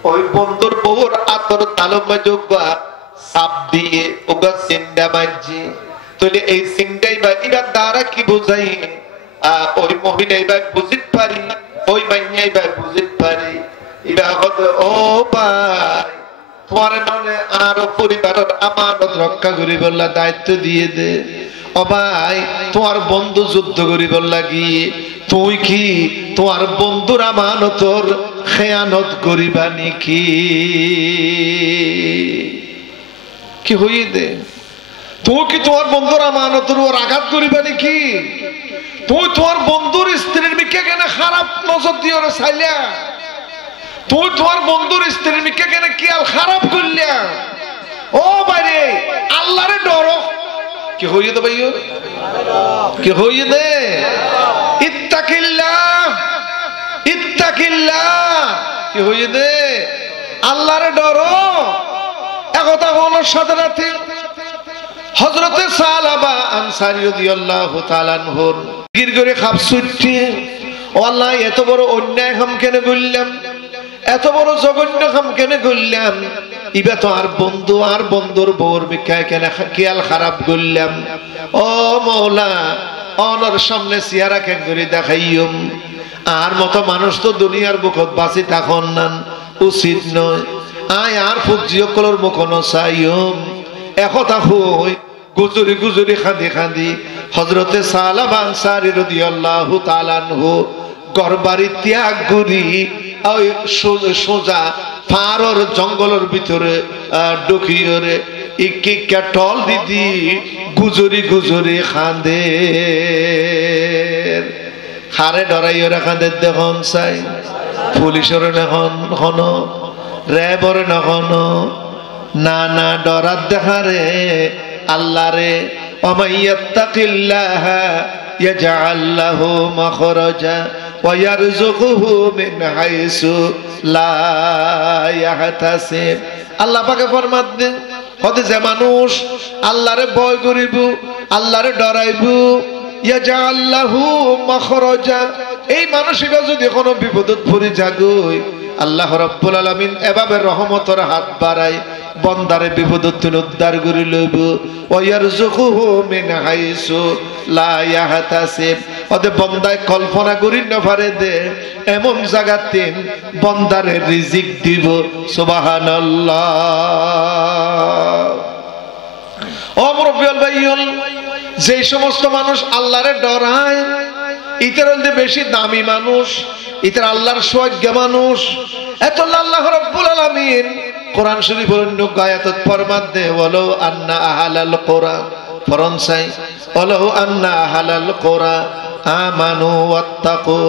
ওই বন্ধুর বউর আতর তালমে যোগা সাপ দিয়ে ওগা সিন্ডা মাঝি তাহলে এই সিন্ডাই বা এটার দ্বারা কি বোঝাই ওই মহিলাই বা বুঝিতে পারি ওই মাইয়াই বা বুঝিতে পারি এটা হতো ও ভাই তোমার নামে আর পরিবারের আমানত রক্ষা করি বললা দায়িত্ব দিয়ে দে ও ভাই তোমার বন্ধু যুদ্ধ করি বললা গিয়ে তুই কি তোমার বন্ধুর আমানতর খেয়ানত করিবা নাকি কি হইয়ে দে তুই কি তোমার বন্ধুর আমানতর ওর আঘাত করিবা নাকি তুই তোমার বন্ধুর স্ত্রীর মিকে কেন খারাপ নজর দিয়ে ওরা চাইলা তুই তোমার বন্ধুর স্ত্রীর মিকে কেন কিয়াল খারাপ করলা ও বাইরে আল্লাহরে ডরো কি হইয়ে দে ভাইও কি হইয়ে দে ইত্তাকিল্লাহ কি হইয়ে দে আল্লাহরে ডরো একথা হলো সাথে রাতে হযরতে সালাবা আনসারী রাদিয়াল্লাহু তাআলা আনহুর গিরগরে খাপসুটি ও আল্লাহ এত বড় অন্যায় কাম কেন করলাম এত বড় জঘন্য কাম কেন করলাম ইবা তো আর বন্ধুর বউর মিকায় কেন খেয়াল খারাপ করলাম ও মাওলা অনর সামনে চেহারা কেন করে দেখাইম আর মতো মানুষ তো দুনিয়ার মুখত বাঁচি থাকুন না উচিত নয় আয় আর ফুজিয়কলর মুখ নচাইম একথা হই গুজরি খাঁদি হযরতে সালাবা আনসারী রাদিয়াল্লাহু তাআলা আনহু ঘরবাড়ি ত্যাগ করি ওই সোজা পাহাড়ের জঙ্গলের ভিতরে ঢুকিয়ে ইকিকা টল দিদি গুজরি খাঁদে হারে ডরাইও রাখাঁদে দেখুন চাই পুলিশের এখন হন র্যাবর নখন না ডরার দেখারে আল্লাহ রে ওমাইয়াত্তাকিল্লাহ ইয়াজআল লাহু মাখরাজা ওয়া ইয়ারযুকুহু মিন হাইসু লা ইয়াহতাসিব আল্লাহ পাকে ফরমান দেন হতে যে মানুষ আল্লাহরে ভয় করিব আল্লাহরে ডরাইব ইয়াজআল লাহু মাখরাজা এই মানুষটা যদি কোনো বিপদত পড়ে যাগই আল্লাহ রাব্বুল আলামিন এভাবে রহমতের হাত বাড়ায় বন্দারে বিপদত উদ্ধার করে লইব ওয়া ইয়ারযুকুহু মিন হাইসু লা ইয়াহতাসিব ওদে বন্দায় কল্পনা করি না পারে দে এমন জায়গাতে বন্দারে রিজিক দিব সুবহানাল্লাহ ও মুরব্বিয়াল ভাইয়ল যে সমস্ত মানুষ আল্লাহরে ডরায় ইতার হইতে বেশি দামি মানুষ ইতার আল্লাহর সওয়াজ্ঞা মানুষ এত আল্লাহ রাব্বুল আলামিন কোরআন শরীফের অন্য আয়াতত ফরমান দে ওয়ালাউ আন্না আহলাল কোরআন ফরনসাই ওয়ালাউ আন্না আহলাল কোরআন আমানু ওয়াত্তাকু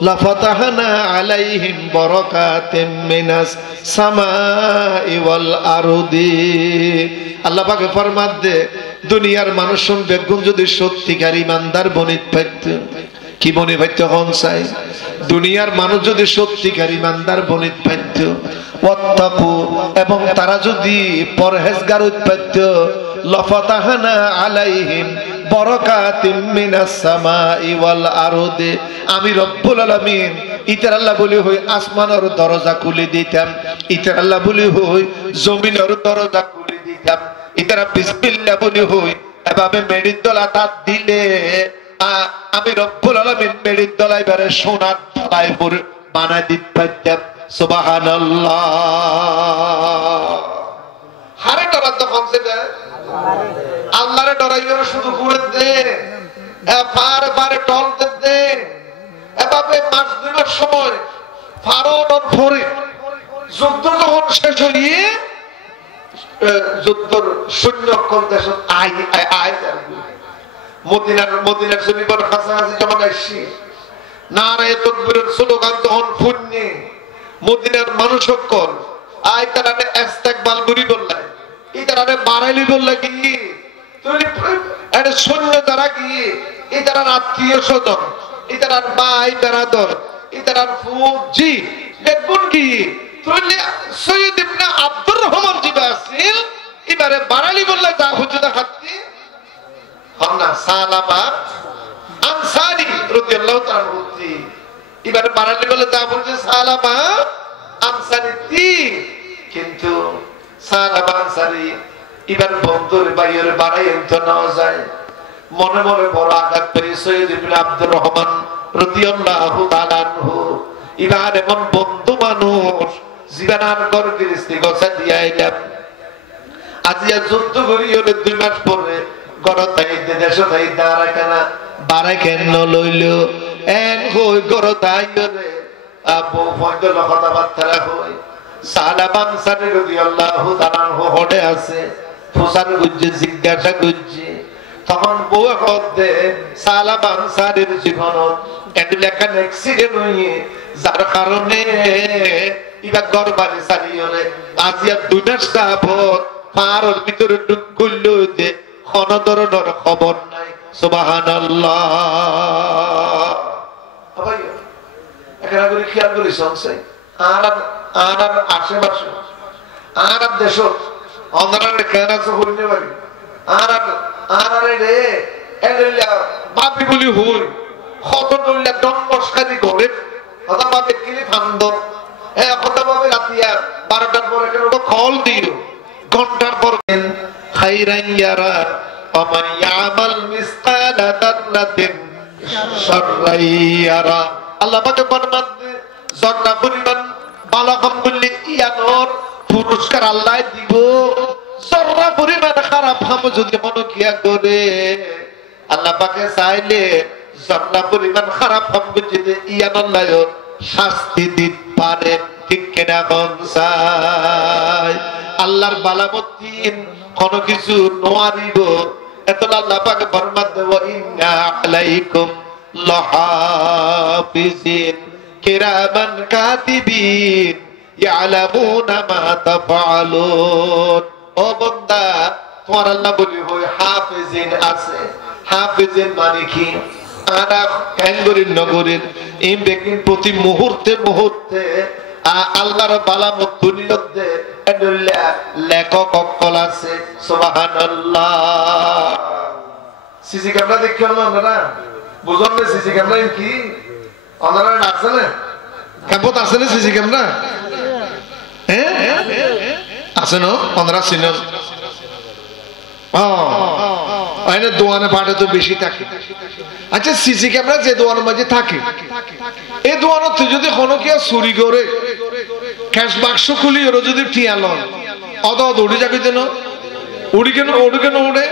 লাফাতাহনা আলাইহিম বারাকাতিম মিনাস সামাই ওয়াল আরদি আল্লাহ পাক ফরমান দে দুনিয়ার মানুষ বেগুন যদি সত্যিকার ইমানদার বনিত পাইত কি বনি পাইত হন চাই দুনিয়ার মানুষ যদি সত্যিকার ইমানদার বনিত পাইত ওয়াত্তাকু এবং তারা যদি পরহেজগার পাইত লাফাতাহনা আলাইহিম বারাকাতিম মিনাস সামাই ওয়াল আরদি আমি রব্বুল আলামিন ইতার আল্লাহ বলি হই আসমানের দরজা খুলে দিতাম ইতার আল্লাহ বলি হই জমিনের দরজা খুলে দিতাম ইতারা বিসমিল্লাহ বলি হই এভাবে মেরির দলা তাত দিলে আমি রব্বুল আলামিন মেরির দলায় বারে সোনার দলায় পুরো বানাই দিতে পারতাম সুবহানাল্লাহ হারে ডরার তো কনসেপ্ট আল্লাহরে ডরাইও শুধু ঘুরে দে বারে টল দে এভাবে মাস দিনের সময় ফারন ফরিদ শেষ হইয়ে যুদ্ধর সৈন্য দেশ মদিনার শরীফের কাছাকাছি যখন আসছি নারায়ে তাকবীরের স্লোগান তখন শুননি মদিনার মানুষ সকল আয় তারা ইস্তেকবাল করি বললাই এই তারা বাড়াইলি বললা কি তুই সৈন্য তারা কি এই তারা আত্মীয় স্বজন এই তারা ভাই বেরাদর এই তারা ফুজি দেখুন কি সৈয়দ ইবনে আব্দুর রহমান জিবা আসিল এবারে বাড়ালি বললে যা হুজুদা খাচ্ছি হন্না সালামা আনসারী রাদিয়াল্লাহু তাআলা বলছি এবারে বাড়ালি বলে যা বলছে সালামা আনসারী কিন্তু সালামা আনসারী এবার বন্ধুর বাইরে বাড়াই তো নেওয়া যায় মনে মনে বড় আঘাত পেয়ে সৈয়দ ইবনে আব্দুর রহমান রাদিয়াল্লাহু তাআলা আনহু এবার এমন বন্ধু মানুষ জীবনার ঘর গৃহস্থী গোছা দিয়ে আইলাম আজিয়া যুদ্ধ করি হলে 2 মাস পরে ঘর তাইতে দেশ তাইতে আর কেনা বারে কেন লইল এন হই ঘর তাইরে আবু ফয়দুল কথাবার্তা হই সালামান সারি রাদিয়াল্লাহু তাআলা হড়ে আছে ফুসার গুজ্জে জিজ্ঞাসা গুজ্জে তখন বউ হতে সালামান সারির জীবন এটি লেখা অ্যাক্সিডেন্ট হইয়ে যার কারণে ইবা গরবারে সারিয়রে আজিয়া 2 মাস যাবত পারর ভিতরে ঢুক করল যে কোন ধরনের খবর নাই সুবহানাল্লাহ ভাই এখানে করে খেয়াল করি শুনছে আর আশেপাশে আর দেশ অন্ধ্রের কেরাসে হইতে পারি আর রে এলিয়া বাপি বলি হই কত দল্লা দম্বসকারী করে কথা ভাবে কিলি ফান্দ কথা ভাবে রাতিয়া 12টার পরে কেন কল দিও ঘন্টার পর খাইরান ইয়ারা ওমান ইয়ামাল মিসকালা দাররাতিন শাররাই ইয়ারা আল্লাহ পাক ফরমান যতটা পরিমাণ ভালো কাম করলে ইয়ানোর পুরস্কার আল্লাহ দিব যতটা পরিমাণ খারাপ কাম যদি মন কিয়া করে আল্লাহ পাকে চাইলে যতটা পরিমাণ খারাপ কাম যদি ইয়ান আল্লাহ শাস্তি দিতে পারে ঠিক কিনা বনসাই আল্লাহর বালামতিন কোন কিছু নোয়ারিব এত আল্লাহ পাক ফরমান দেব ইন্না আলাইকুম লাহাফিজিন কিরামান কাতিবিন ইয়ালামুনা মা তাফআলুন ও বান্দা তোমার আল্লাহ বলি হয় হাফিজিন আছে হাফিজিন মানে কি আরা কাঙ্গরিন নগরের এই ব্যক্তি প্রতি মুহূর্তে মুহূর্তে আল্লাহর বালামত দুনিয়াতে লেখক অকল আছে সুবহানাল্লাহ সিসি ক্যামেরা দেখছেন না আপনারা বুঝুন না সিসি ক্যামেরা কি আপনারা আছে না ক্যাম্পত আছে না সিসি ক্যামেরা হ্যাঁ আছে না আপনারা চিনেন আইনে দোয়ানে পাটে তো বেশি থাকে আচ্ছা সিসি ক্যামেরা যে দোয়ানের মাঝে থাকে এই দোয়ানো তুই যদি কোনো কি চুরি করে ক্যাশ বাক্স খুলি ওরা যদি টিয়ালন অদ উড়ি যাবে যেন উড়ি কেন উড়ে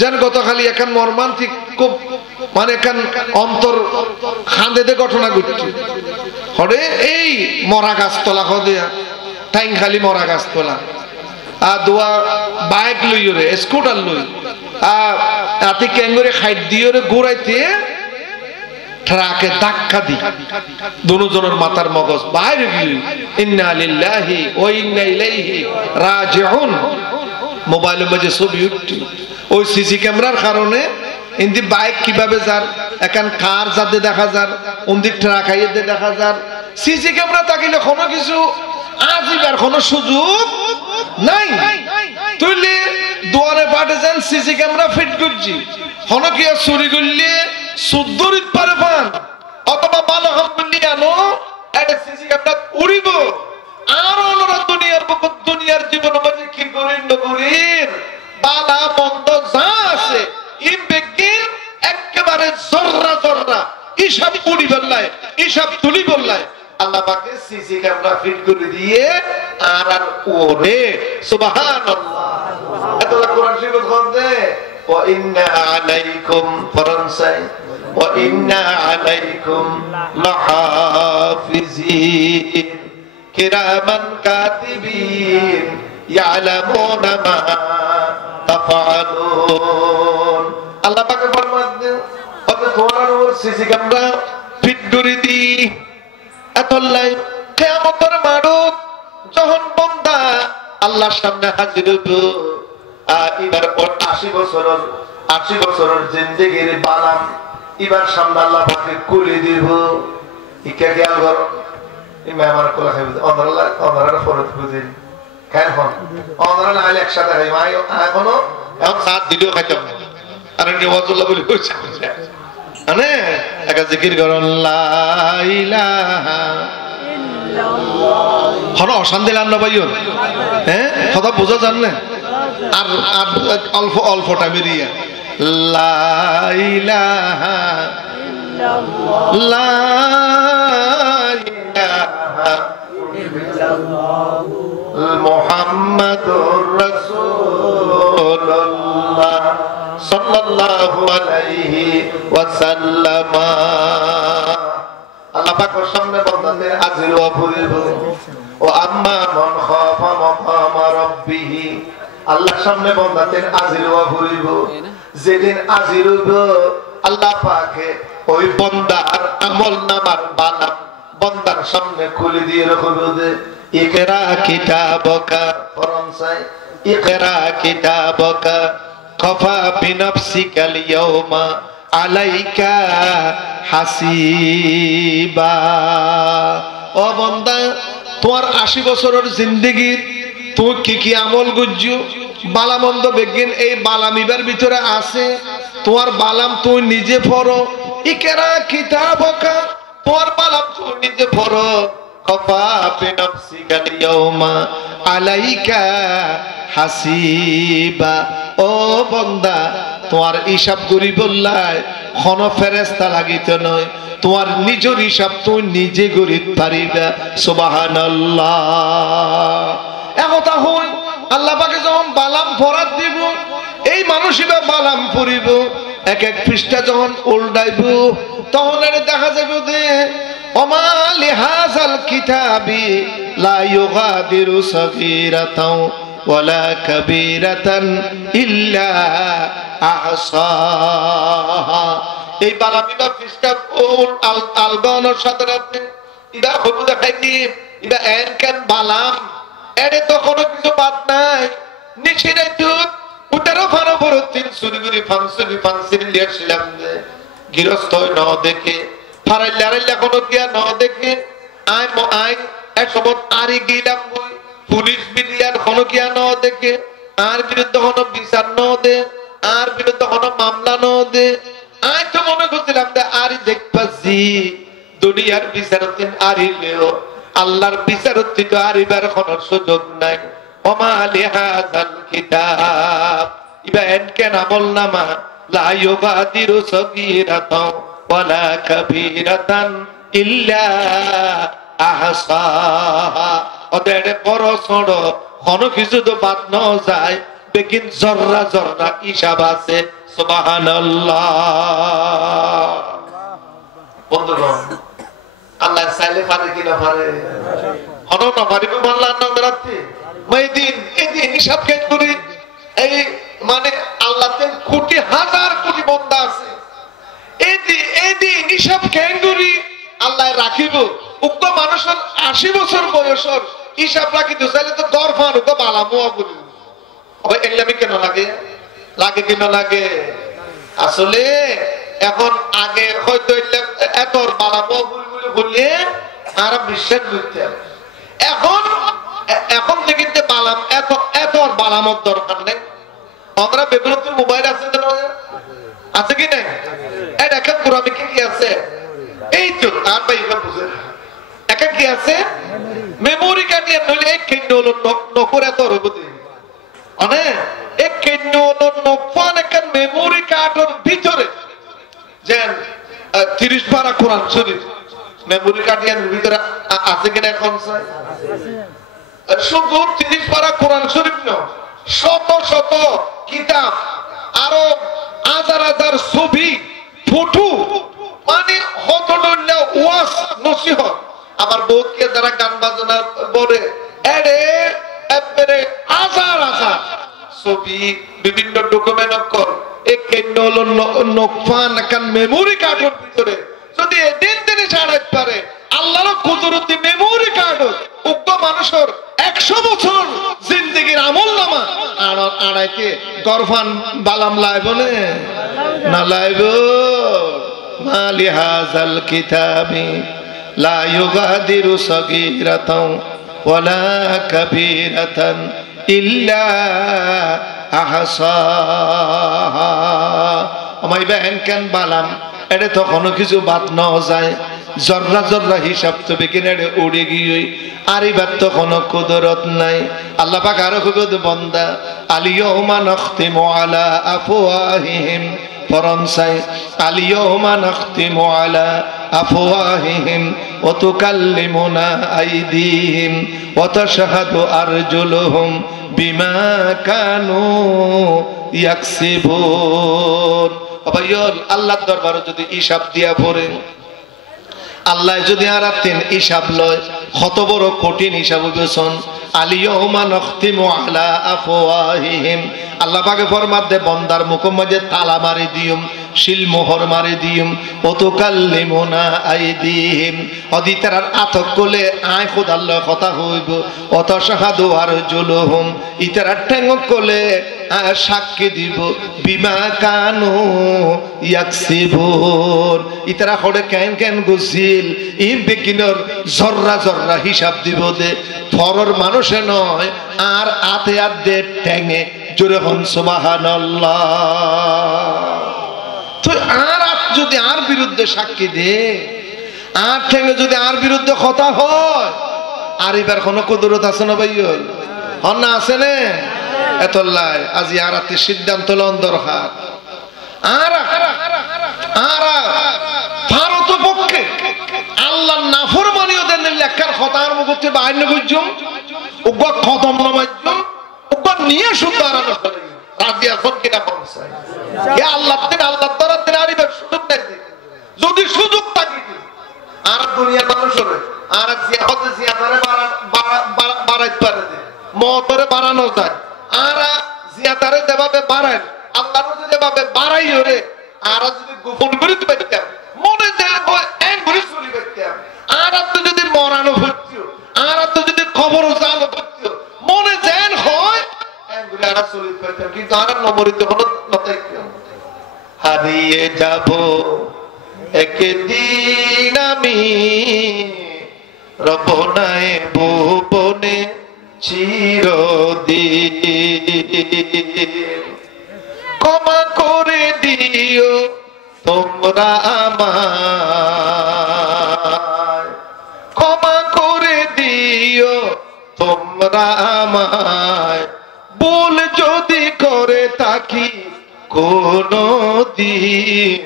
যেন গতকালি এখন মর্মান্তিক খুব মানে এখন অন্তর খান্দেদে ঘটনা ঘটছে হরে এই মরা গাছতলা হদেয়া টাইম খালি মরা গাছতলা দোয়া বাইক লই রে স্কুটার লই আতি ক্যাঙ্গরে খাইট দিয়ে রে ঘুরাইতে ট্রাকে ধাক্কা দি দুজনের মাথার মগজ বাইরে গিয়ে ইন্না লিল্লাহি ওয়া ইন্না ইলাইহি রাজিউন মোবাইলের মাঝে ছবি উঠছে ওই সিসি ক্যামেরার কারণে ইন্দি বাইক কিভাবে যার এখন কার যাতে দেখা যার উন্দি ট্রাক আইতে দেখা যার সিসি ক্যামেরা থাকিলে কোনো কিছু আজিবার কোনো সুযোগ নাই তুইলে দুয়ারে পাটে যান সিসি ক্যামেরা ফিট করছি হনো কি চুরি করলে সুদ্দরিত পারে পান অথবা ভালো হামনি আনো একটা সিসি ক্যামেরা উড়িব আর ওনারা দুনিয়ার জীবন মাঝে কি করেন নগরীর বালা মন্দ যা আছে ইম বেগিন একেবারে জররা জররা হিসাব উড়ি বললায় হিসাব তুলি বললায় আল্লাহ পাকে সিসি ক্যামেরা ফিট করে দিয়ে আর ওরে সুবহানাল্লাহ এতলা কোরআন শরীফ বলতে ওয়া ইন্না আলাইকুম ফরানসাই ওয়া ইন্না আলাইকুম লাহাফিজিন কিরামান কাতিবিন ইয়ালামুনা মা তাফআলুন। আল্লাহ পাক ফরমাতেন ওতে তোমার ওর সিসি ক্যামেরা ফিট করে দি এতলাই কিয়ামতের মাঠত যখন বান্দা আল্লাহর সামনে হাজির হইব এবার ওর 80 বছরের জিন্দেগির বালাম এবার সামনে আল্লাহ পাকে খুলে দিব। ইকা খেয়াল করো আমার কোলা খাইব অনরা ফরত বুঝি কেন হন অনরা না আইলে একসাথে খাই মাই এখনো এখন সাত দিলেও খাইতাম না আর নিওয়াজুল্লাহ বলে কইছে মানে একা জিকির করুন লা ইলাহা ইল্লাল্লাহ হন অশান্তি লান না ভাইও হ্যাঁ কথা বুঝা জান না আর অল্প টাইমেরিয়া লা ইলাহা ইল্লাল্লাহ লা ইলাহা ইল্লাল্লাহ মুহাম্মাদুর রাসূলুল্লাহ সাল্লাল্লাহু আলাইহি ওয়াসাল্লাম। আল্লাহ পাকের সামনে বান্দাদের হাজির হওয়া পড়িব। ও আম্মা মান খাফা মাকামা রাব্বিহি আল্লাহর সামনে বান্দাদের হাজির হওয়া পড়িব। যেদিন হাজির হইব আল্লাহ পাকে ওই বান্দার আমলনামার বালাম বান্দার সামনে খুলে দিয়ে রাখবে। ইকরা কিতাবাকা ফরমায় ইকরা কিতাবাকা কাফা বিনাফসিকাল ইয়াউমা আলাইকা হাসিবা। ও বান্দা তোমার 80 বছরের জিন্দেগি তুই কি কি আমল গুজ্জু বালামন্দ বেগিন এই বালামিবার ভিতরে আছে তোমার বালাম তুই নিজে পড়ো। ইকরা কিতাবাকা তোমার বালাম তুই নিজে পড়ো। কাফা বিনাফসিকাল ইয়াউমা আলাইকা হাসিবা। ও বান্দা তোমার হিসাব করি বললাই কোন ফেরেশতা লাগিতে নয় তোমার নিজের হিসাব তুই নিজে করিত পারিবা। সুবহানাল্লাহ। একথা হই আল্লাহ পাকে যখন বালাম ফরাত দিব এই মানুষইবা বালাম পড়িব এক এক পৃষ্ঠা যখন উল্টাইব তখন এর দেখা যাবে যে ওমা লিহাযাল কিতাবি লা ইউগাদিরু সাগীরাতাও ওয়ালা কাবীরাতান ইল্লা আহসাহা। এই বালামিটা পৃষ্ঠা আলবানোর সাথে রাখতে ইবা হবু দেখাইনি ইবা এন কেন বালাম এরে তো কোনো কিছু বাদ নাই নিশিরাই দুধ উটারও ফানো বরতিন সুরিগুরি ফানসিনি লিয়াছিলাম যে গৃহস্থ ন দেখে ফারাইল্লা কোনো গিয়া ন দেখে আই একসময় আরি গিলাম বই পুলিশ মিডিয়ার কোনো গিয়া ন দেখে আর বিরুদ্ধে কোনো বিচার ন দে আর বিরুদ্ধে কোনো মামলা ন দে আই তো মনে করছিলাম যে আরি দেখবাছি দুনিয়ার বিচারতিন আরিলেও আল্লাহর বিচারতি তো আরিবার কোনো সুযোগ নাই। ওমা লিহাযাল কিতাব ইবা এন কেন আমলনামা লা ইউগাদিরু সাগীরাতাও ওয়ালা কাবীরাতান ইল্লা আহসাহা। ওদের বড় ছোট কোনো কিছু তো বাদ ন যায় বেকিন জর্রা জর্রা হিসাব আছে। সুবহানাল্লাহ। বন্ধুগণ আল্লাহ চাইলে পারে কি না পারে হন না পারিব আল্লাহ নগরাতে এই দিন হিসাব কেন করি এই মানে আল্লাহ তেন কোটি হাজার কোটি বান্দা আছে এই দিন হিসাব কেন করি আল্লাহ রাখিব উক্ত মানুষের 80 বছর বয়সের হিসাব রাখিতে চাইলে তো দরফান তো বালামুয়া বলি এগুলামি কেন লাগে কেন লাগে আসলে এখন আগে হয়তো এত বালামুয়া বললে আর বিশ্বাস করতে এখন দেখিতে বালাম এত বালামত দরকার নেই। আমরা বেগুনতির মোবাইল আছে কি নাই এটা একটা পুরামি কি আছে এই তো আর ভাই বুঝে একটা কি আছে মেমোরি কার্ড নিয়ে নইলে এক কেন্দ্র হলো নকর এত রবতি মানে এক কেন্দ্র হলো নকফান একটা মেমোরি কার্ডের ভিতরে যেন 30 পারা কোরআন শরীফ মেমোরি কার্ড এর ভিতরে আছে কিনা এখন শুধু 30 পারা কোরআন শরীফ নয় শত শত কিতাব আরো হাজার হাজার ছবি ফটো মানে হতডল্লা ওয়াজ নসিহত আমার বউকে যারা গান বাজনা বলে এরে এবারে হাজার হাজার ছবি বিভিন্ন ডকুমেন্ট অক্ষর এক কেন্দ্র নকফান কান মেমোরি কার্ডের ভিতরে যদি এদিন দিনে ছাড়াইতে পারে আল্লাহর কুদরতি মেমোরি কার্ড উক্ত মানুষের 100 বছর জিন্দেগির আমল নামা আড়াইতে গরফান বালাম লাই বলে না লাইব মালি হাযাল কিতাবি লা ইউগাদিরু সাগীরাতান ওয়ালা কাবীরাতান ইল্লা আহসাহা আমায় বেন কেন বালাম এটা তখনও কিছু বাদ না যায় জর্রা জর্রা হিসাব তো বেকিনে উড়ে গিয়ে আর এবার তো কোনো কুদরত নাই আল্লাহ পাক আরো খুব বন্দা আলিয়াউমা নাখতিমু আলা আফওয়াহিহিম ফরনসাই আলিয়াউমা নাখতিমু আলা আফওয়াহিহিম ওয়া তুকাল্লিমুনা আইদিহিম ওয়া তাশহাদু আরজুলুহুম বিমা কানু ইয়াকসিবুন। আল্লাহর দরবারে যদি হিসাব দিয়া পড়ে আল্লাহ যদি আর তিন হিসাব লয় কত বড় কঠিন হিসাব গেছন আলিয়াউমা নাখতিমু আলা আফওয়াহিহিম আল্লাহ পাকে ফরমান দে বন্দার মুখের মধ্যে তালা মারি দিউম শিল মোহর মারি দিউম ওয়া তুকাল্লিমুনা আইদিহিম অদিতার আতক কোলে আয় খোদ আল্লাহ কথা হইব ওয়া তাশহাদু আরজুলুহুম ইতার ঠ্যাং কোলে সাক্ষী দিব বিমা কানু ইয়াকসিবুন ইতারা হড়ে কেন কেন গুছিল ইম বেকিনর জর্রা জর্রা হিসাব দিব দে ফরর মানুষে নয় আর আতে আদে ঠ্যাঙে জোরে হন সুবহানাল্লাহ। তো আর যদি আর বিরুদ্ধে সাক্ষী দে আর ঠ্যাঙে যদি আর বিরুদ্ধে কথা হয় আর এবার কোনো কুদরত আছে না ভাইয়ল হন না আছে না এতলাই আজি আর আতে সিদ্ধান্ত লন দরকার আর আর ভারত পক্ষে আল্লাহর নাফরমানিও দেন লেখার খতার মুখতে বাইরে বুঝুম উগা খতম নামাজুম উগা নিয়ে সুন্দর রাজিয়া কোন কিনা পৌঁছায় হে আল্লাহ দিন আল্লাহ দ্বারা দিন আরিবার সুযোগ দেন যদি সুযোগ থাকে আর দুনিয়ার মানুষের আর জিয়াহতে জিয়াদারে বাড়াইতে পারে মতরে বাড়ানো যায় আর জিয়াদারে দেবাবে বাড়ায় আল্লাহ যদি দেবাবে বাড়াই ওরে আর যদি গোপন করে দিতে মনে যায় এক ঘুরে চলি করতে আর আপনি যদি মরানো হচ্ছে আর আপনি যদি খবর জানো হচ্ছে মনে যেন হয় এক ঘুরে আর চলি করতে কিন্তু আর নমরিত হলো নতাই হারিয়ে যাব একদিন আমি রবনায় ভুবনে চিরদিন ক্ষমা করে দিও তোমরা আমায় ক্ষমা করে দিও তোমরা আমায় ভুল যদি করে থাকি কোনো দিন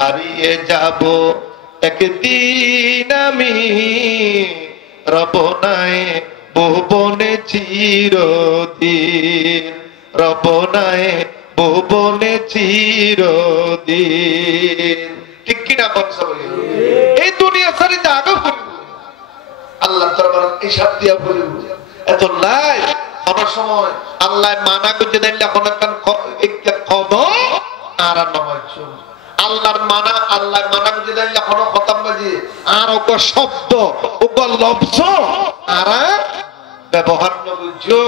হারিয়ে যাব একদিন আমি রবনায় ভুবনে চিরদিন রবনায় ভুবনে চিরদিন ঠিক কিনা বলছো এই দুনিয়া ছাড়িতে আগে বলব আল্লাহ দরবার হিসাব দিয়া বলব এত লাই আমার সময় আল্লাহ মানা করতে দেন এখন একটা কদম আর নামাজ আল্লাহর মানা আল্লাহ মানা করতে দেন এখন খতম বাজি আর ওক শব্দ ওক লফজ আর ব্যবহার না বুঝো